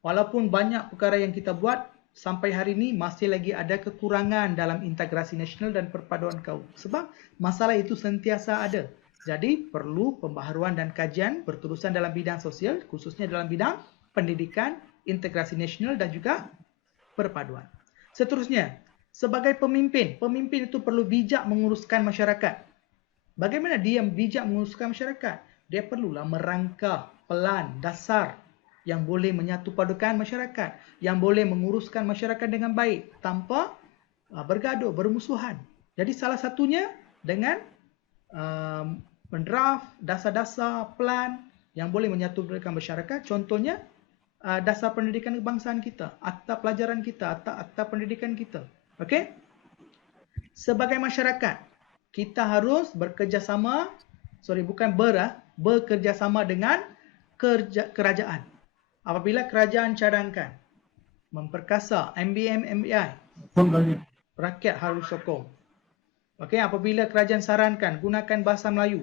walaupun banyak perkara yang kita buat, sampai hari ini masih lagi ada kekurangan dalam integrasi nasional dan perpaduan kaum. Sebab masalah itu sentiasa ada. Jadi perlu pembaharuan dan kajian berterusan dalam bidang sosial, khususnya dalam bidang pendidikan, integrasi nasional dan juga perpaduan. Seterusnya, sebagai pemimpin, pemimpin itu perlu bijak menguruskan masyarakat. Bagaimana dia bijak menguruskan masyarakat? Dia perlulah merangka pelan dasar yang boleh menyatu padukan masyarakat, yang boleh menguruskan masyarakat dengan baik tanpa bergaduh, bermusuhan. Jadi salah satunya dengan mendraft dasar-dasar plan yang boleh menyatukan masyarakat. Contohnya dasar pendidikan kebangsaan kita, akta pelajaran kita, akta pendidikan kita. Okey? Sebagai masyarakat, kita harus bekerjasama, bekerjasama dengan kerajaan. Apabila kerajaan cadangkan memperkasa MBM, MBI, rakyat harus sokong. Okey, apabila kerajaan sarankan gunakan bahasa Melayu,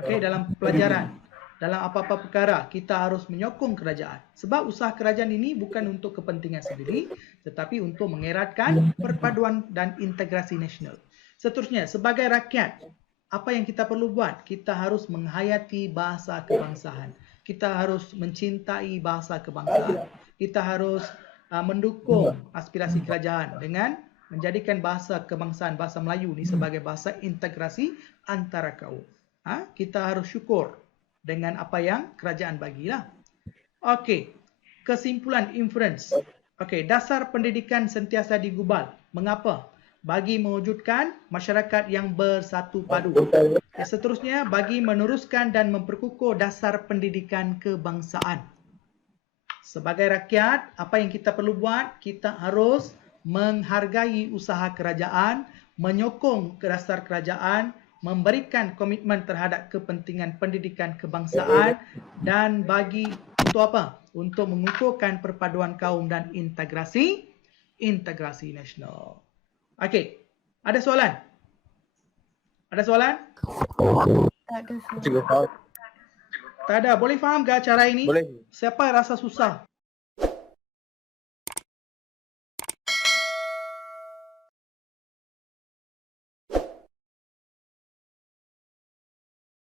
okey, dalam pelajaran, dalam apa-apa perkara, kita harus menyokong kerajaan. Sebab usaha kerajaan ini bukan untuk kepentingan sendiri, tetapi untuk mengeratkan perpaduan dan integrasi nasional. Seterusnya, sebagai rakyat, apa yang kita perlu buat? Kita harus menghayati bahasa kebangsaan. Kita harus mencintai bahasa kebangsaan. Kita harus mendukung aspirasi kerajaan dengan menjadikan bahasa kebangsaan, bahasa Melayu ni sebagai bahasa integrasi antara kaum. Kita harus syukur dengan apa yang kerajaan bagilah. Okey, kesimpulan inference. Okey, dasar pendidikan sentiasa digubal. Mengapa? Bagi mewujudkan masyarakat yang bersatu padu. Seterusnya, bagi meneruskan dan memperkukuh dasar pendidikan kebangsaan. Sebagai rakyat, apa yang kita perlu buat? Kita harus menghargai usaha kerajaan, menyokong ke dasar kerajaan, memberikan komitmen terhadap kepentingan pendidikan kebangsaan dan bagi untuk apa? Untuk mengukuhkan perpaduan kaum dan integrasi nasional. Okey, ada soalan? Ada soalan? Tak ada, sir. Cikgu faham. Tak ada. Boleh faham ke cara ini? Boleh. Siapa rasa susah?